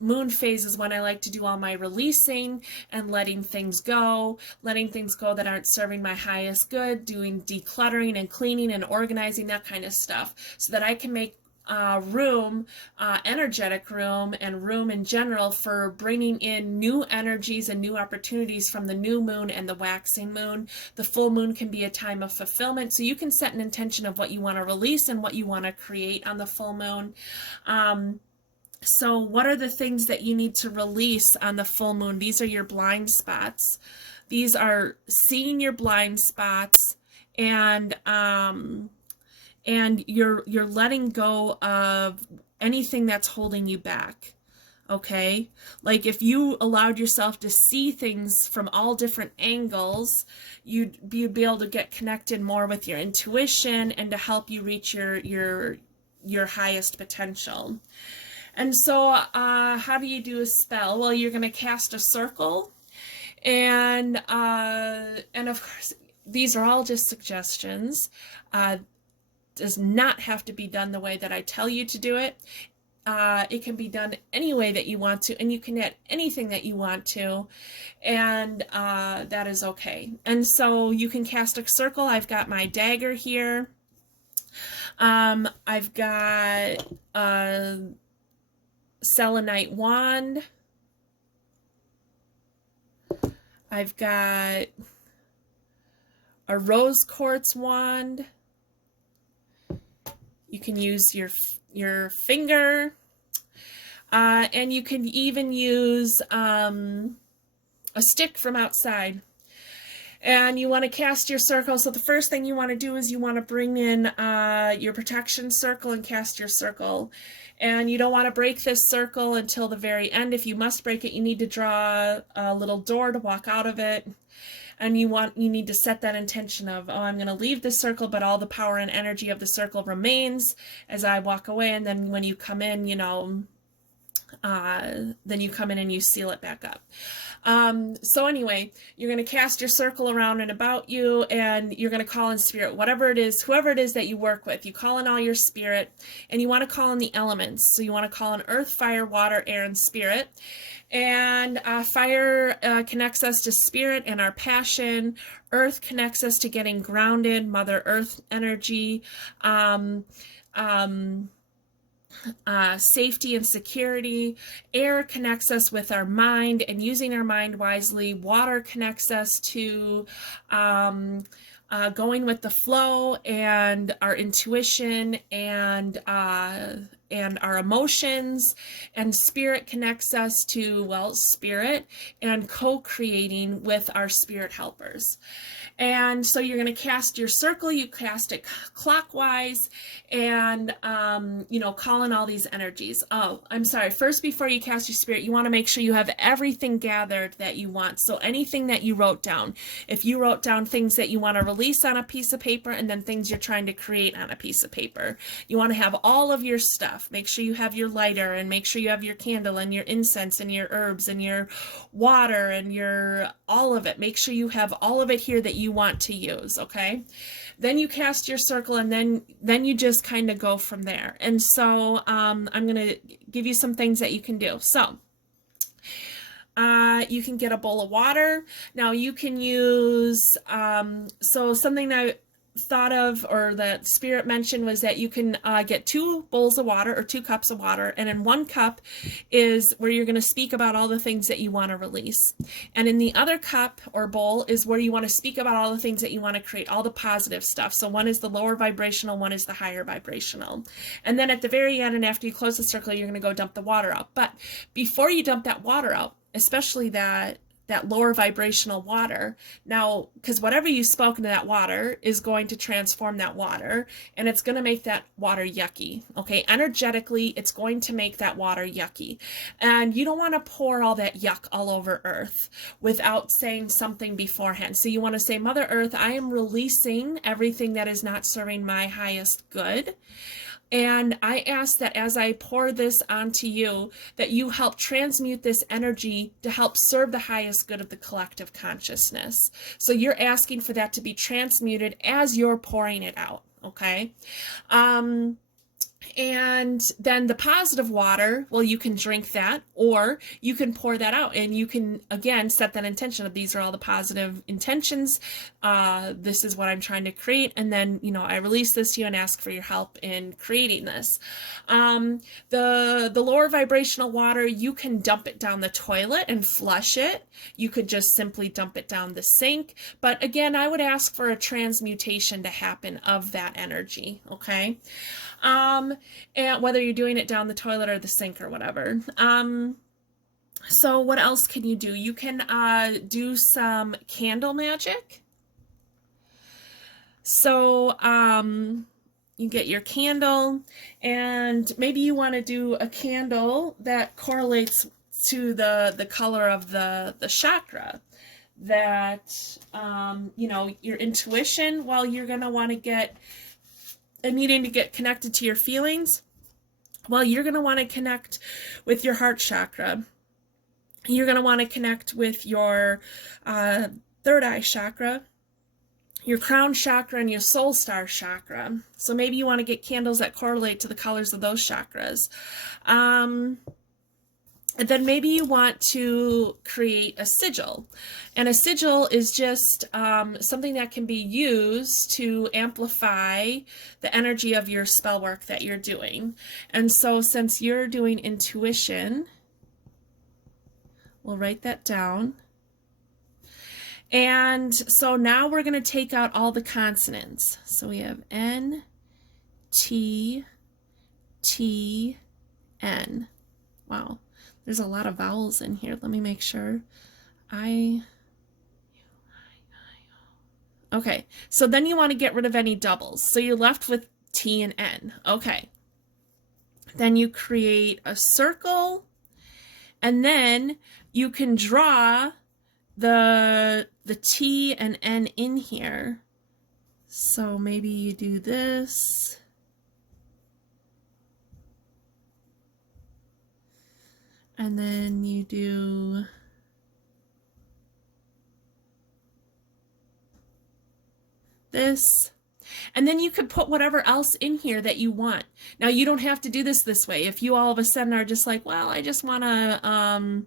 moon phase is when I like to do all my releasing and letting things go that aren't serving my highest good, doing decluttering and cleaning and organizing, that kind of stuff, so that I can make room, energetic room, and room in general for bringing in new energies and new opportunities from the new moon and the waxing moon. The full moon can be a time of fulfillment, so you can set an intention of what you want to release and what you want to create on the full moon. So what are the things that you need to release on the full moon? These are your blind spots. These are seeing your blind spots, and you're letting go of anything that's holding you back. Okay, like if you allowed yourself to see things from all different angles, you'd be able to get connected more with your intuition and to help you reach your highest potential. And so how do you do a spell? Well, you're going to cast a circle, and of course these are all just suggestions. Does not have to be done the way that I tell you to do it. It can be done any way that you want to, and you can add anything that you want to, and that is okay. And so you can cast a circle. I've got my dagger here. I've got a selenite wand. I've got a rose quartz wand. You can use your finger, and you can even use a stick from outside. And you want to cast your circle. So the first thing you want to do is you want to bring in your protection circle and cast your circle. And you don't want to break this circle until the very end. If you must break it, you need to draw a little door to walk out of it. And you need to set that intention of, oh, I'm going to leave this circle, but all the power and energy of the circle remains as I walk away. And then when you come in, then you come in and you seal it back up. So anyway, you're going to cast your circle around and about you, and you're going to call in spirit, whatever it is, whoever it is that you work with. You call in all your spirit, and you want to call in the elements. So you want to call in earth, fire, water, air, and spirit. And fire connects us to spirit and our passion. Earth connects us to getting grounded, Mother Earth energy. Safety and security. Air connects us with our mind and using our mind wisely. Water connects us to going with the flow and our intuition and our emotions. And spirit connects us to, well, spirit and co-creating with our spirit helpers. And so you're going to cast your circle, you cast it clockwise, and, call in all these energies. Oh, I'm sorry. First, before you cast your spirit, you want to make sure you have everything gathered that you want. So anything that you wrote down, if you wrote down things that you want to release on a piece of paper and then things you're trying to create on a piece of paper, you want to have all of your stuff. Make sure you have your lighter, and make sure you have your candle and your incense and your herbs and your water and your all of it. Make sure you have all of it here that you want to use, okay? Then you cast your circle, and then you just kind of go from there. And so I'm going to give you some things that you can do. So you can get a bowl of water. Now you can use, so something that I thought of, or that spirit mentioned, was that you can get 2 bowls of water or 2 cups of water, and in 1 cup is where you're going to speak about all the things that you want to release, and in the other cup or bowl is where you want to speak about all the things that you want to create, all the positive stuff. So one is the lower vibrational, one is the higher vibrational. And then at the very end, and after you close the circle, you're going to go dump the water out. But before you dump that water out, especially that lower vibrational water, now, because whatever you spoke into that water is going to transform that water, and it's going to make that water yucky, okay? Energetically, it's going to make that water yucky. And you don't want to pour all that yuck all over Earth without saying something beforehand. So you want to say, Mother Earth, I am releasing everything that is not serving my highest good. And I ask that as I pour this onto you, that you help transmute this energy to help serve the highest good of the collective consciousness. So you're asking for that to be transmuted as you're pouring it out, okay? And then the positive water, well, you can drink that, or you can pour that out, and you can, again, set that intention of these are all the positive intentions. This is what I'm trying to create. And then, I release this to you and ask for your help in creating this. The lower vibrational water, you can dump it down the toilet and flush it. You could just simply dump it down the sink. But again, I would ask for a transmutation to happen of that energy. Okay. And whether you're doing it down the toilet or the sink or whatever. So what else can you do? You can do some candle magic. So you get your candle, and maybe you want to do a candle that correlates to the color of the chakra. That your intuition, well, you're gonna want to get and needing to get connected to your feelings, well, you're going to want to connect with your heart chakra. You're going to want to connect with your third eye chakra, your crown chakra, and your soul star chakra. So maybe you want to get candles that correlate to the colors of those chakras. And then maybe you want to create a sigil. And a sigil is just something that can be used to amplify the energy of your spell work that you're doing. And so since you're doing intuition, we'll write that down. And so now we're going to take out all the consonants. So we have N, T, T, N. Wow. There's a lot of vowels in here. Let me make sure. Okay, so then you want to get rid of any doubles. So you're left with T and N. Okay. Then you create a circle, and then you can draw the T and N in here. So maybe you do this. And then you do this. And then you could put whatever else in here that you want. Now, you don't have to do this way. If you all of a sudden are just like, well, I just want to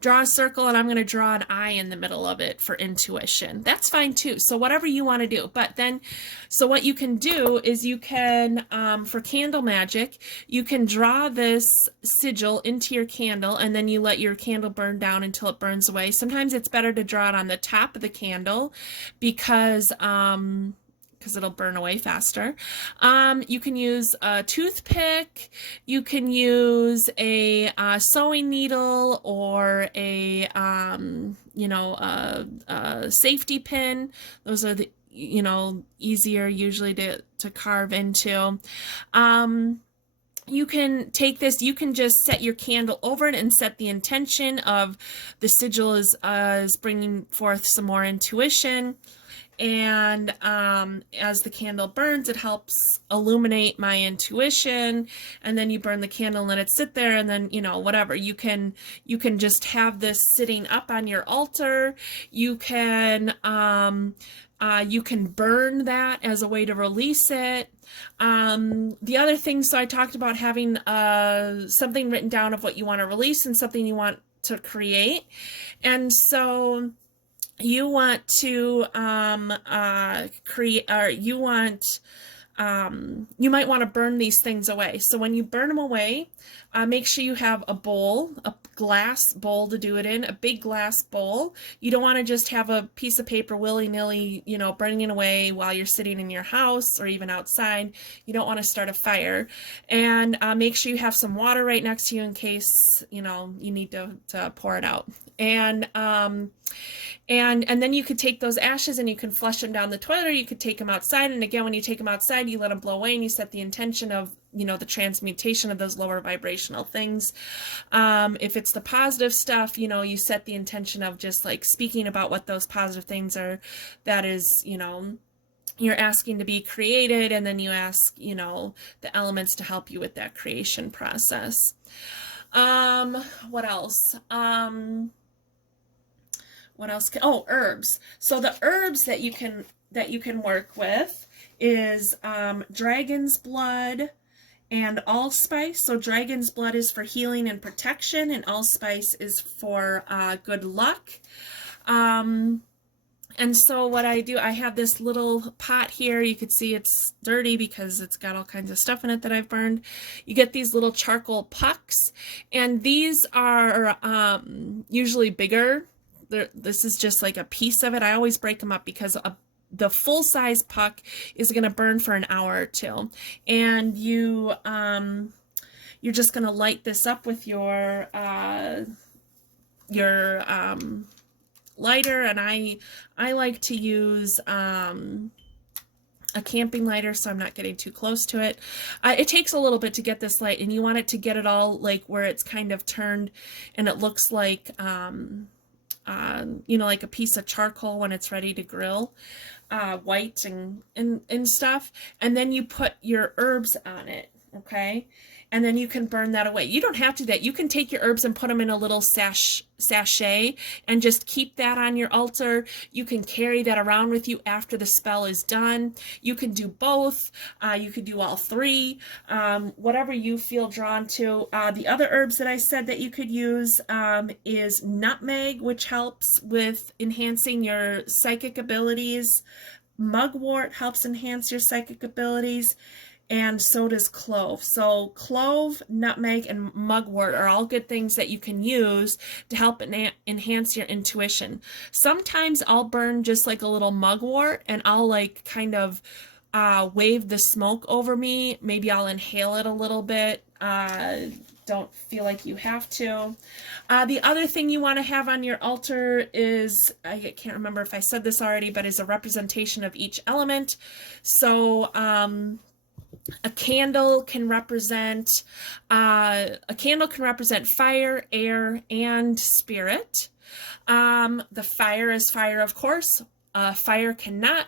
draw a circle and I'm going to draw an eye in the middle of it for intuition, that's fine too. So whatever you want to do. But then, so what you can do is you can, for candle magic, you can draw this sigil into your candle, and then you let your candle burn down until it burns away. Sometimes it's better to draw it on the top of the candle because it'll burn away faster. You can use a toothpick, you can use a sewing needle, or a safety pin. Those are the easier usually to carve into. You can take this, you can just set your candle over it and set the intention of the sigil is bringing forth some more intuition. And as the candle burns, it helps illuminate my intuition. And then you burn the candle and let it sit there, and then whatever, you can just have this sitting up on your altar. You can burn that as a way to release it. The other thing, so I talked about having something written down of what you want to release and something you want to create. And so you want to create, or you might want to burn these things away. So when you burn them away, make sure you have a bowl, a glass bowl to do it in, a big glass bowl. You don't want to just have a piece of paper willy-nilly, burning away while you're sitting in your house or even outside. You don't want to start a fire. And make sure you have some water right next to you in case, you need to pour it out. And then you could take those ashes and you can flush them down the toilet, or you could take them outside. And again, when you take them outside, you let them blow away and you set the intention of, the transmutation of those lower vibrational things. If it's the positive stuff, you set the intention of just like speaking about what those positive things are, that is, you're asking to be created, and then you ask, the elements to help you with that creation process. What else? what else? Oh, herbs. So the herbs that you can work with is dragon's blood and allspice. So dragon's blood is for healing and protection, and allspice is for good luck. And so what I do, I have this little pot here. You can see it's dirty because it's got all kinds of stuff in it that I've burned. You get these little charcoal pucks, and these are usually bigger. This is just like a piece of it. I always break them up because the full-size puck is going to burn for an hour or two. And you're just going to light this up with your lighter, and I like to use a camping lighter, so I'm not getting too close to it. It takes a little bit to get this light, and you want it to get it all like where it's kind of turned and it looks like you know, like a piece of charcoal when it's ready to grill, white and stuff. And then you put your herbs on it, okay? And then you can burn that away. You don't have to do that. You can take your herbs and put them in a little sachet and just keep that on your altar. You can carry that around with you after the spell is done. You can do both. You could do all three, whatever you feel drawn to. The other herbs that I said that you could use is nutmeg, which helps with enhancing your psychic abilities. Mugwort helps enhance your psychic abilities. And so does clove. So clove, nutmeg, and mugwort are all good things that you can use to help enhance your intuition. Sometimes I'll burn just like a little mugwort, and I'll like kind of wave the smoke over me. Maybe I'll inhale it a little bit. Don't feel like you have to. The other thing you want to have on your altar is, I can't remember if I said this already, but is a representation of each element. So a candle can represent fire, air, and spirit. The fire is fire, of course. Fire cannot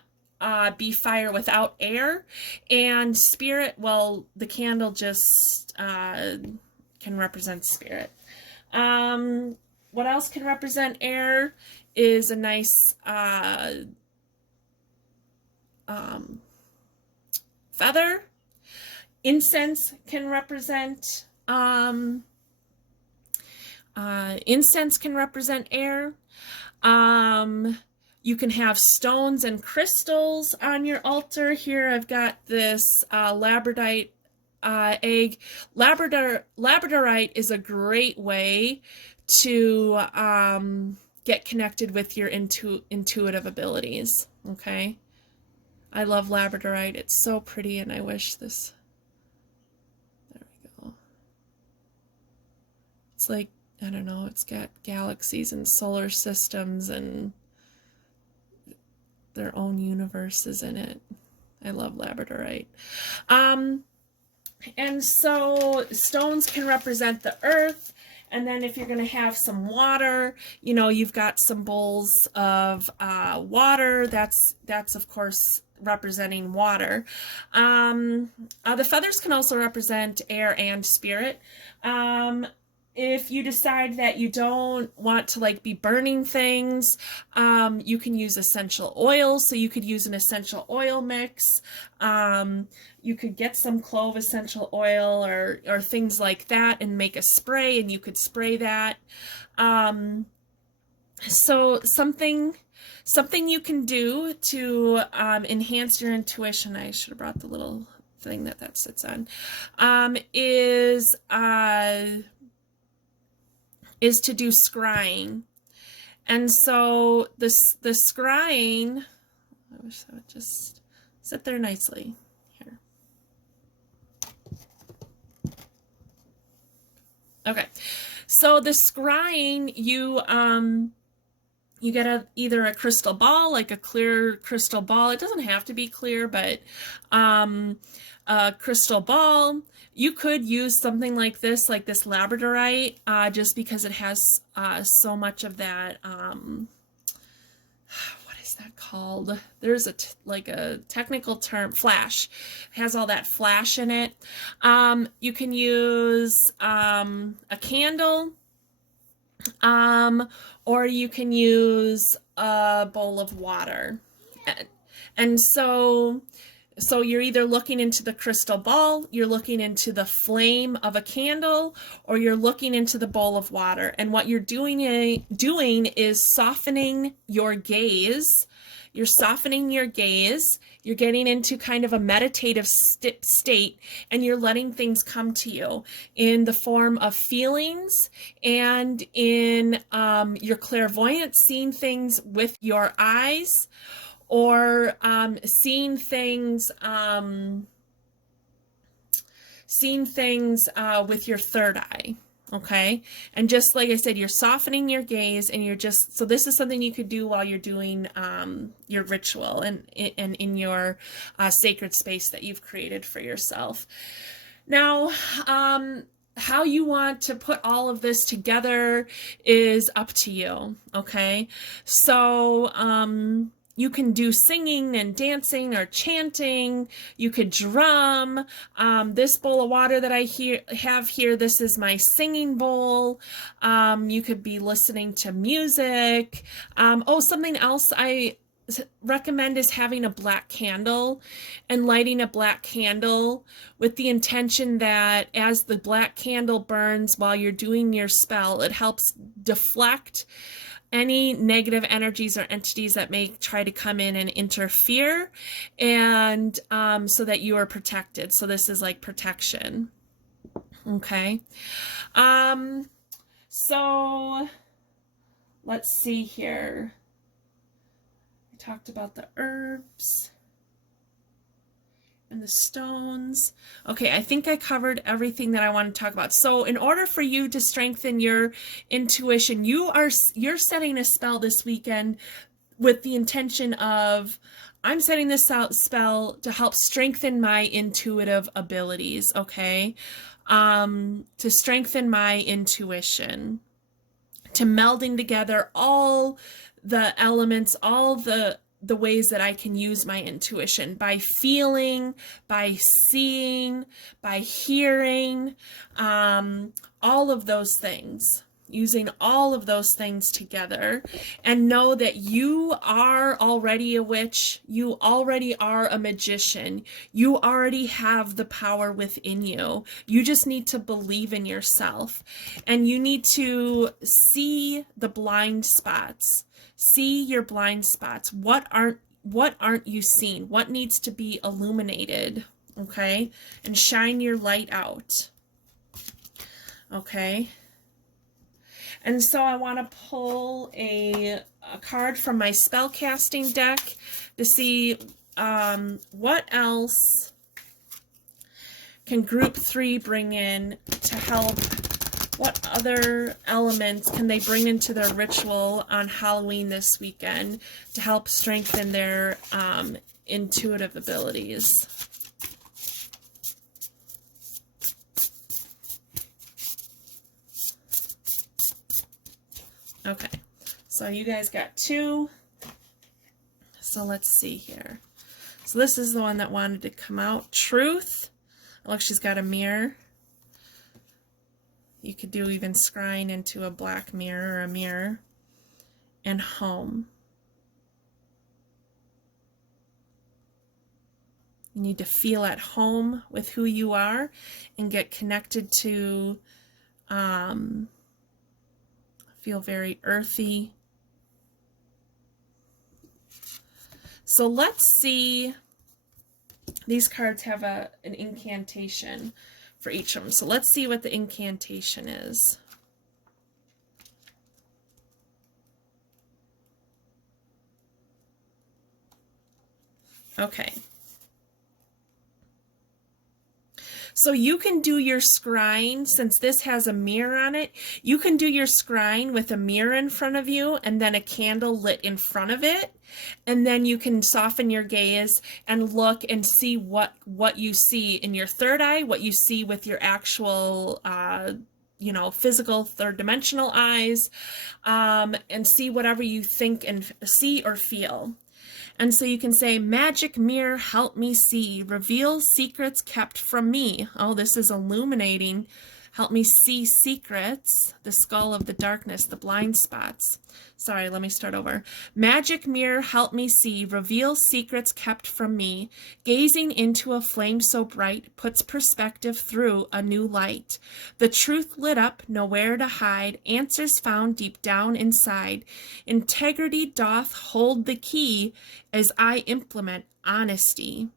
be fire without air. And spirit, well, the candle just can represent spirit. What else can represent air is a nice feather. Incense can represent air. You can have stones and crystals on your altar. Here I've got this labradorite egg. Labradorite is a great way to get connected with your intuitive abilities. Okay, I love labradorite. It's so pretty, and I wish this. It's like, I don't know, it's got galaxies and solar systems and their own universes in it. I love labradorite. And so stones can represent the earth. And then if you're going to have some water, you know, you've got some bowls of water. That's of course representing water. The feathers can also represent air and spirit. If you decide that you don't want to like be burning things, you can use essential oils. So you could use an essential oil mix. You could get some clove essential oil or things like that and make a spray, and you could spray that. So something you can do to enhance your intuition, I should have brought the little thing that sits on, is to do scrying. And so the scrying, I wish that would just sit there nicely here. Okay, so the scrying, you get either a crystal ball, like a clear crystal ball. It doesn't have to be clear, but a crystal ball. You could use something like this labradorite, just because it has so much of that, what is that called? There's like a technical term, flash. It has all that flash in it. You can use a candle. or you can use a bowl of water. And so you're either looking into the crystal ball, you're looking into the flame of a candle, or you're looking into the bowl of water. And what you're doing is softening your gaze. You're softening your gaze. You're getting into kind of a meditative state, and you're letting things come to you in the form of feelings and in your clairvoyance, seeing things with your eyes, or seeing things with your third eye. Okay. And just like I said, you're softening your gaze, and you're just, so this is something you could do while you're doing your ritual and in your sacred space that you've created for yourself. Now, how you want to put all of this together is up to you. Okay. So, you can do singing and dancing or chanting. You could drum. This bowl of water that I have here, this is my singing bowl. You could be listening to music. Something else I recommend is having a black candle and lighting a black candle with the intention that as the black candle burns while you're doing your spell, it helps deflect any negative energies or entities that may try to come in and interfere, and so that you are protected. So this is like protection. Okay. So let's see here. I talked about the herbs and the stones. Okay, I think I covered everything that I want to talk about. So in order for you to strengthen your intuition, you're setting a spell this weekend with the intention of, I'm setting this spell to help strengthen my intuitive abilities, okay? To strengthen my intuition, to melding together all the elements, all the ways that I can use my intuition, by feeling, by seeing, by hearing, all of those things, using all of those things together, and know that you are already a witch. You already are a magician. You already have the power within you. You just need to believe in yourself, and you need to see the blind spots. See your blind spots. What aren't you seeing? What needs to be illuminated? Okay? And shine your light out. Okay? And so I want to pull a card from my spellcasting deck to see what else can group 3 bring in to help. What other elements can they bring into their ritual on Halloween this weekend to help strengthen their intuitive abilities? Okay, so you guys got 2. So let's see here. So this is the one that wanted to come out. Truth. Look, she's got a mirror. You could do even scrying into a black mirror or a mirror. And home. You need to feel at home with who you are and get connected to, feel very earthy. So let's see. These cards have an incantation for each of them. So let's see what the incantation is. Okay. So you can do your scrying, since this has a mirror on it, you can do your scrying with a mirror in front of you and then a candle lit in front of it. And then you can soften your gaze and look and see what you see in your third eye, what you see with your actual, physical third dimensional eyes, and see whatever you think and see or feel. And so you can say, magic mirror, help me see, reveal secrets kept from me. Oh, this is illuminating help me see secrets, the skull of the darkness, the blind spots. Sorry, let me start over. Magic mirror, help me see, reveal secrets kept from me. Gazing into a flame so bright puts perspective through a new light. The truth lit up, nowhere to hide, answers found deep down inside. Integrity doth hold the key as I implement honesty.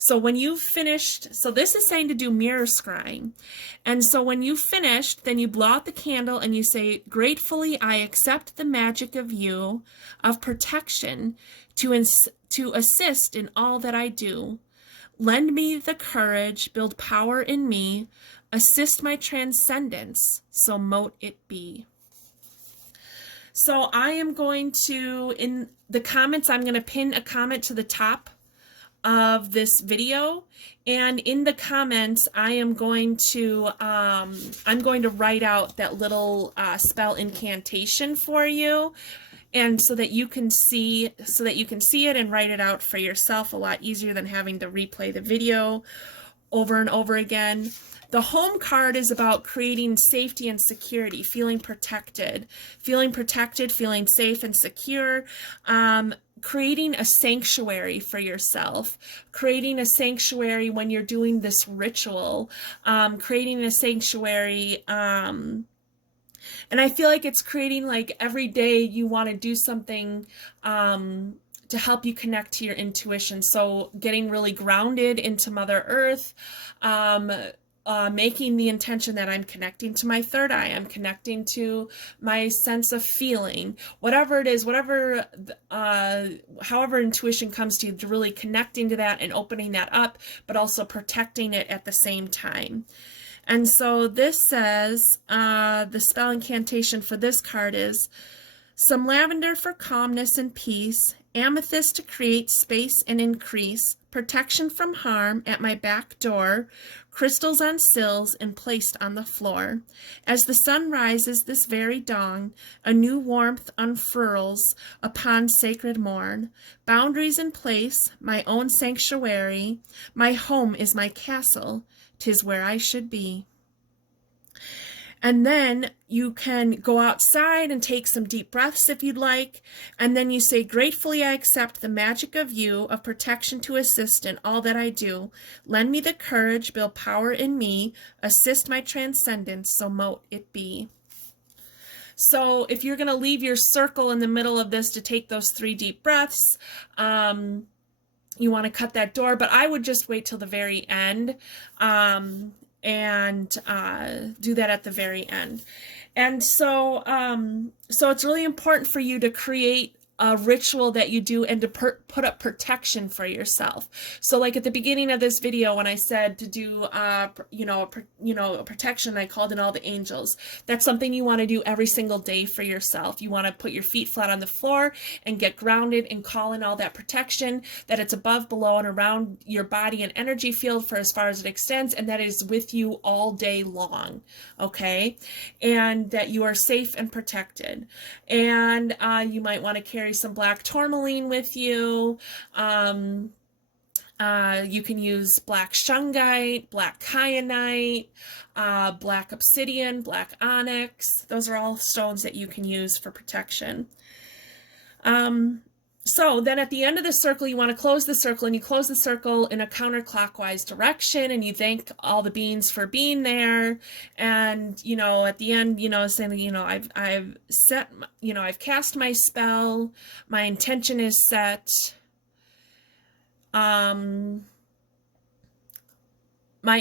So when you've finished, so this is saying to do mirror scrying. And so when you've finished, then you blow out the candle and you say, gratefully I accept the magic of you, of protection, to assist in all that I do. Lend me the courage, build power in me, assist my transcendence, so mote it be. So I am going to, in the comments, I'm going to pin a comment to the top of this video, and in the comments I am going to write out that little spell incantation for you, and so that you can see it and write it out for yourself, a lot easier than having to replay the video over and over again. The home card is about creating safety and security, feeling protected, feeling safe and secure, creating a sanctuary for yourself, creating a sanctuary when you're doing this ritual, creating a sanctuary, and I feel like it's creating, like, every day you want to do something to help you connect to your intuition. So getting really grounded into Mother Earth, making the intention that I'm connecting to my third eye, I'm connecting to my sense of feeling, whatever it is, however intuition comes to you, to really connecting to that and opening that up, but also protecting it at the same time. And so this says, the spell incantation for this card is, some lavender for calmness and peace, amethyst to create space and increase, protection from harm at my back door, crystals on sills and placed on the floor. As the sun rises this very dawn, a new warmth unfurls upon sacred morn. Boundaries in place, my own sanctuary, my home is my castle, 'tis where I should be. And then you can go outside and take some deep breaths if you'd like. And then you say, gratefully I accept the magic of you, of protection to assist in all that I do. Lend me the courage, build power in me, assist my transcendence, so mote it be. So if you're going to leave your circle in the middle of this to take those 3 deep breaths, you want to cut that door, but I would just wait till the very end. And do that at the very end. And so so it's really important for you to create a ritual that you do and to put up protection for yourself. So like at the beginning of this video, when I said to do a protection, I called in all the angels. That's something you want to do every single day for yourself. You want to put your feet flat on the floor and get grounded and call in all that protection, that it's above, below, and around your body and energy field for as far as it extends, and that is with you all day long, okay? And that you are safe and protected. And you might want to carry some black tourmaline with you. You can use black shungite, black kyanite, black obsidian, black onyx. Those are all stones that you can use for protection. So then at the end of the circle, you want to close the circle, and you close the circle in a counterclockwise direction, and you thank all the beings for being there. And, you know, at the end, you know, saying, you know, I've set, you know, I've cast my spell, my intention is set. My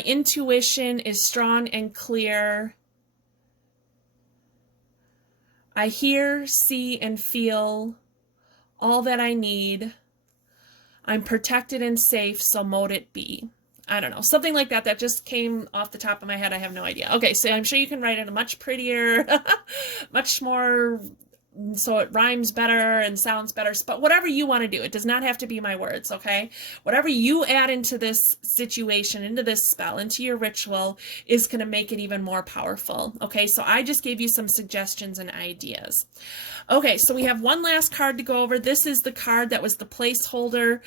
intuition is strong and clear. I hear, see, and feel all that I need. I'm protected and safe, so mote it be. I don't know, something like that. That just came off the top of my head. I have no idea. Okay, so I'm sure you can write it a much prettier, much more, so it rhymes better and sounds better, but whatever you want to do. It does not have to be my words, okay? Whatever you add into this situation, into this spell, into your ritual, is going to make it even more powerful, okay? So I just gave you some suggestions and ideas. Okay, so we have one last card to go over. This is the card that was the placeholder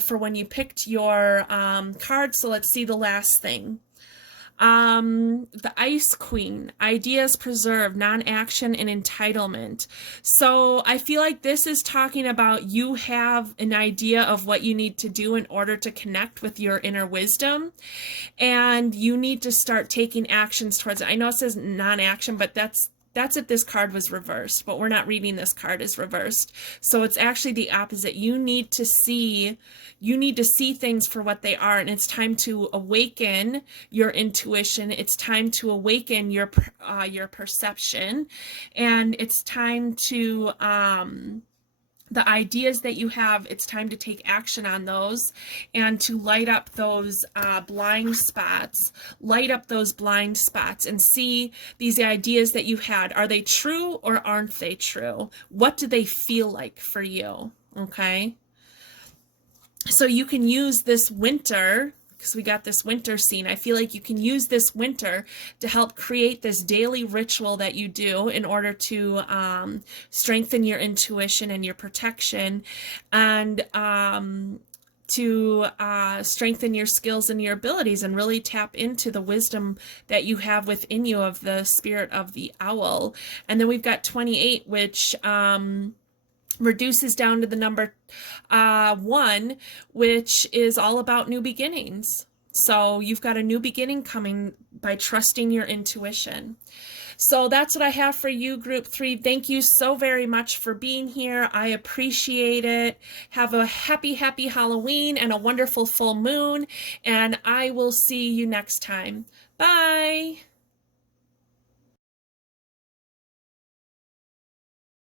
for when you picked your card, so let's see the last thing. The Ice Queen, ideas preserved, non-action and entitlement. So I feel like this is talking about you have an idea of what you need to do in order to connect with your inner wisdom, and you need to start taking actions towards it. I know it says non-action, but that's if this card was reversed, but we're not reading this card as reversed. So it's actually the opposite. You need to see things for what they are, and it's time to awaken your intuition. It's time to awaken your perception, and it's time to the ideas that you have, it's time to take action on those and to light up those blind spots. Light up those blind spots and see these ideas that you had. Are they true or aren't they true? What do they feel like for you? Okay. So you can use this winter, because we got this winter scene. I feel like you can use this winter to help create this daily ritual that you do in order to strengthen your intuition and your protection, and to strengthen your skills and your abilities, and really tap into the wisdom that you have within you of the spirit of the owl. And then we've got 28, which reduces down to the number 1, which is all about new beginnings. So you've got a new beginning coming by trusting your intuition. So that's what I have for you, Group 3. Thank you so very much for being here. I appreciate it. Have a happy, happy Halloween and a wonderful full moon. And I will see you next time. Bye.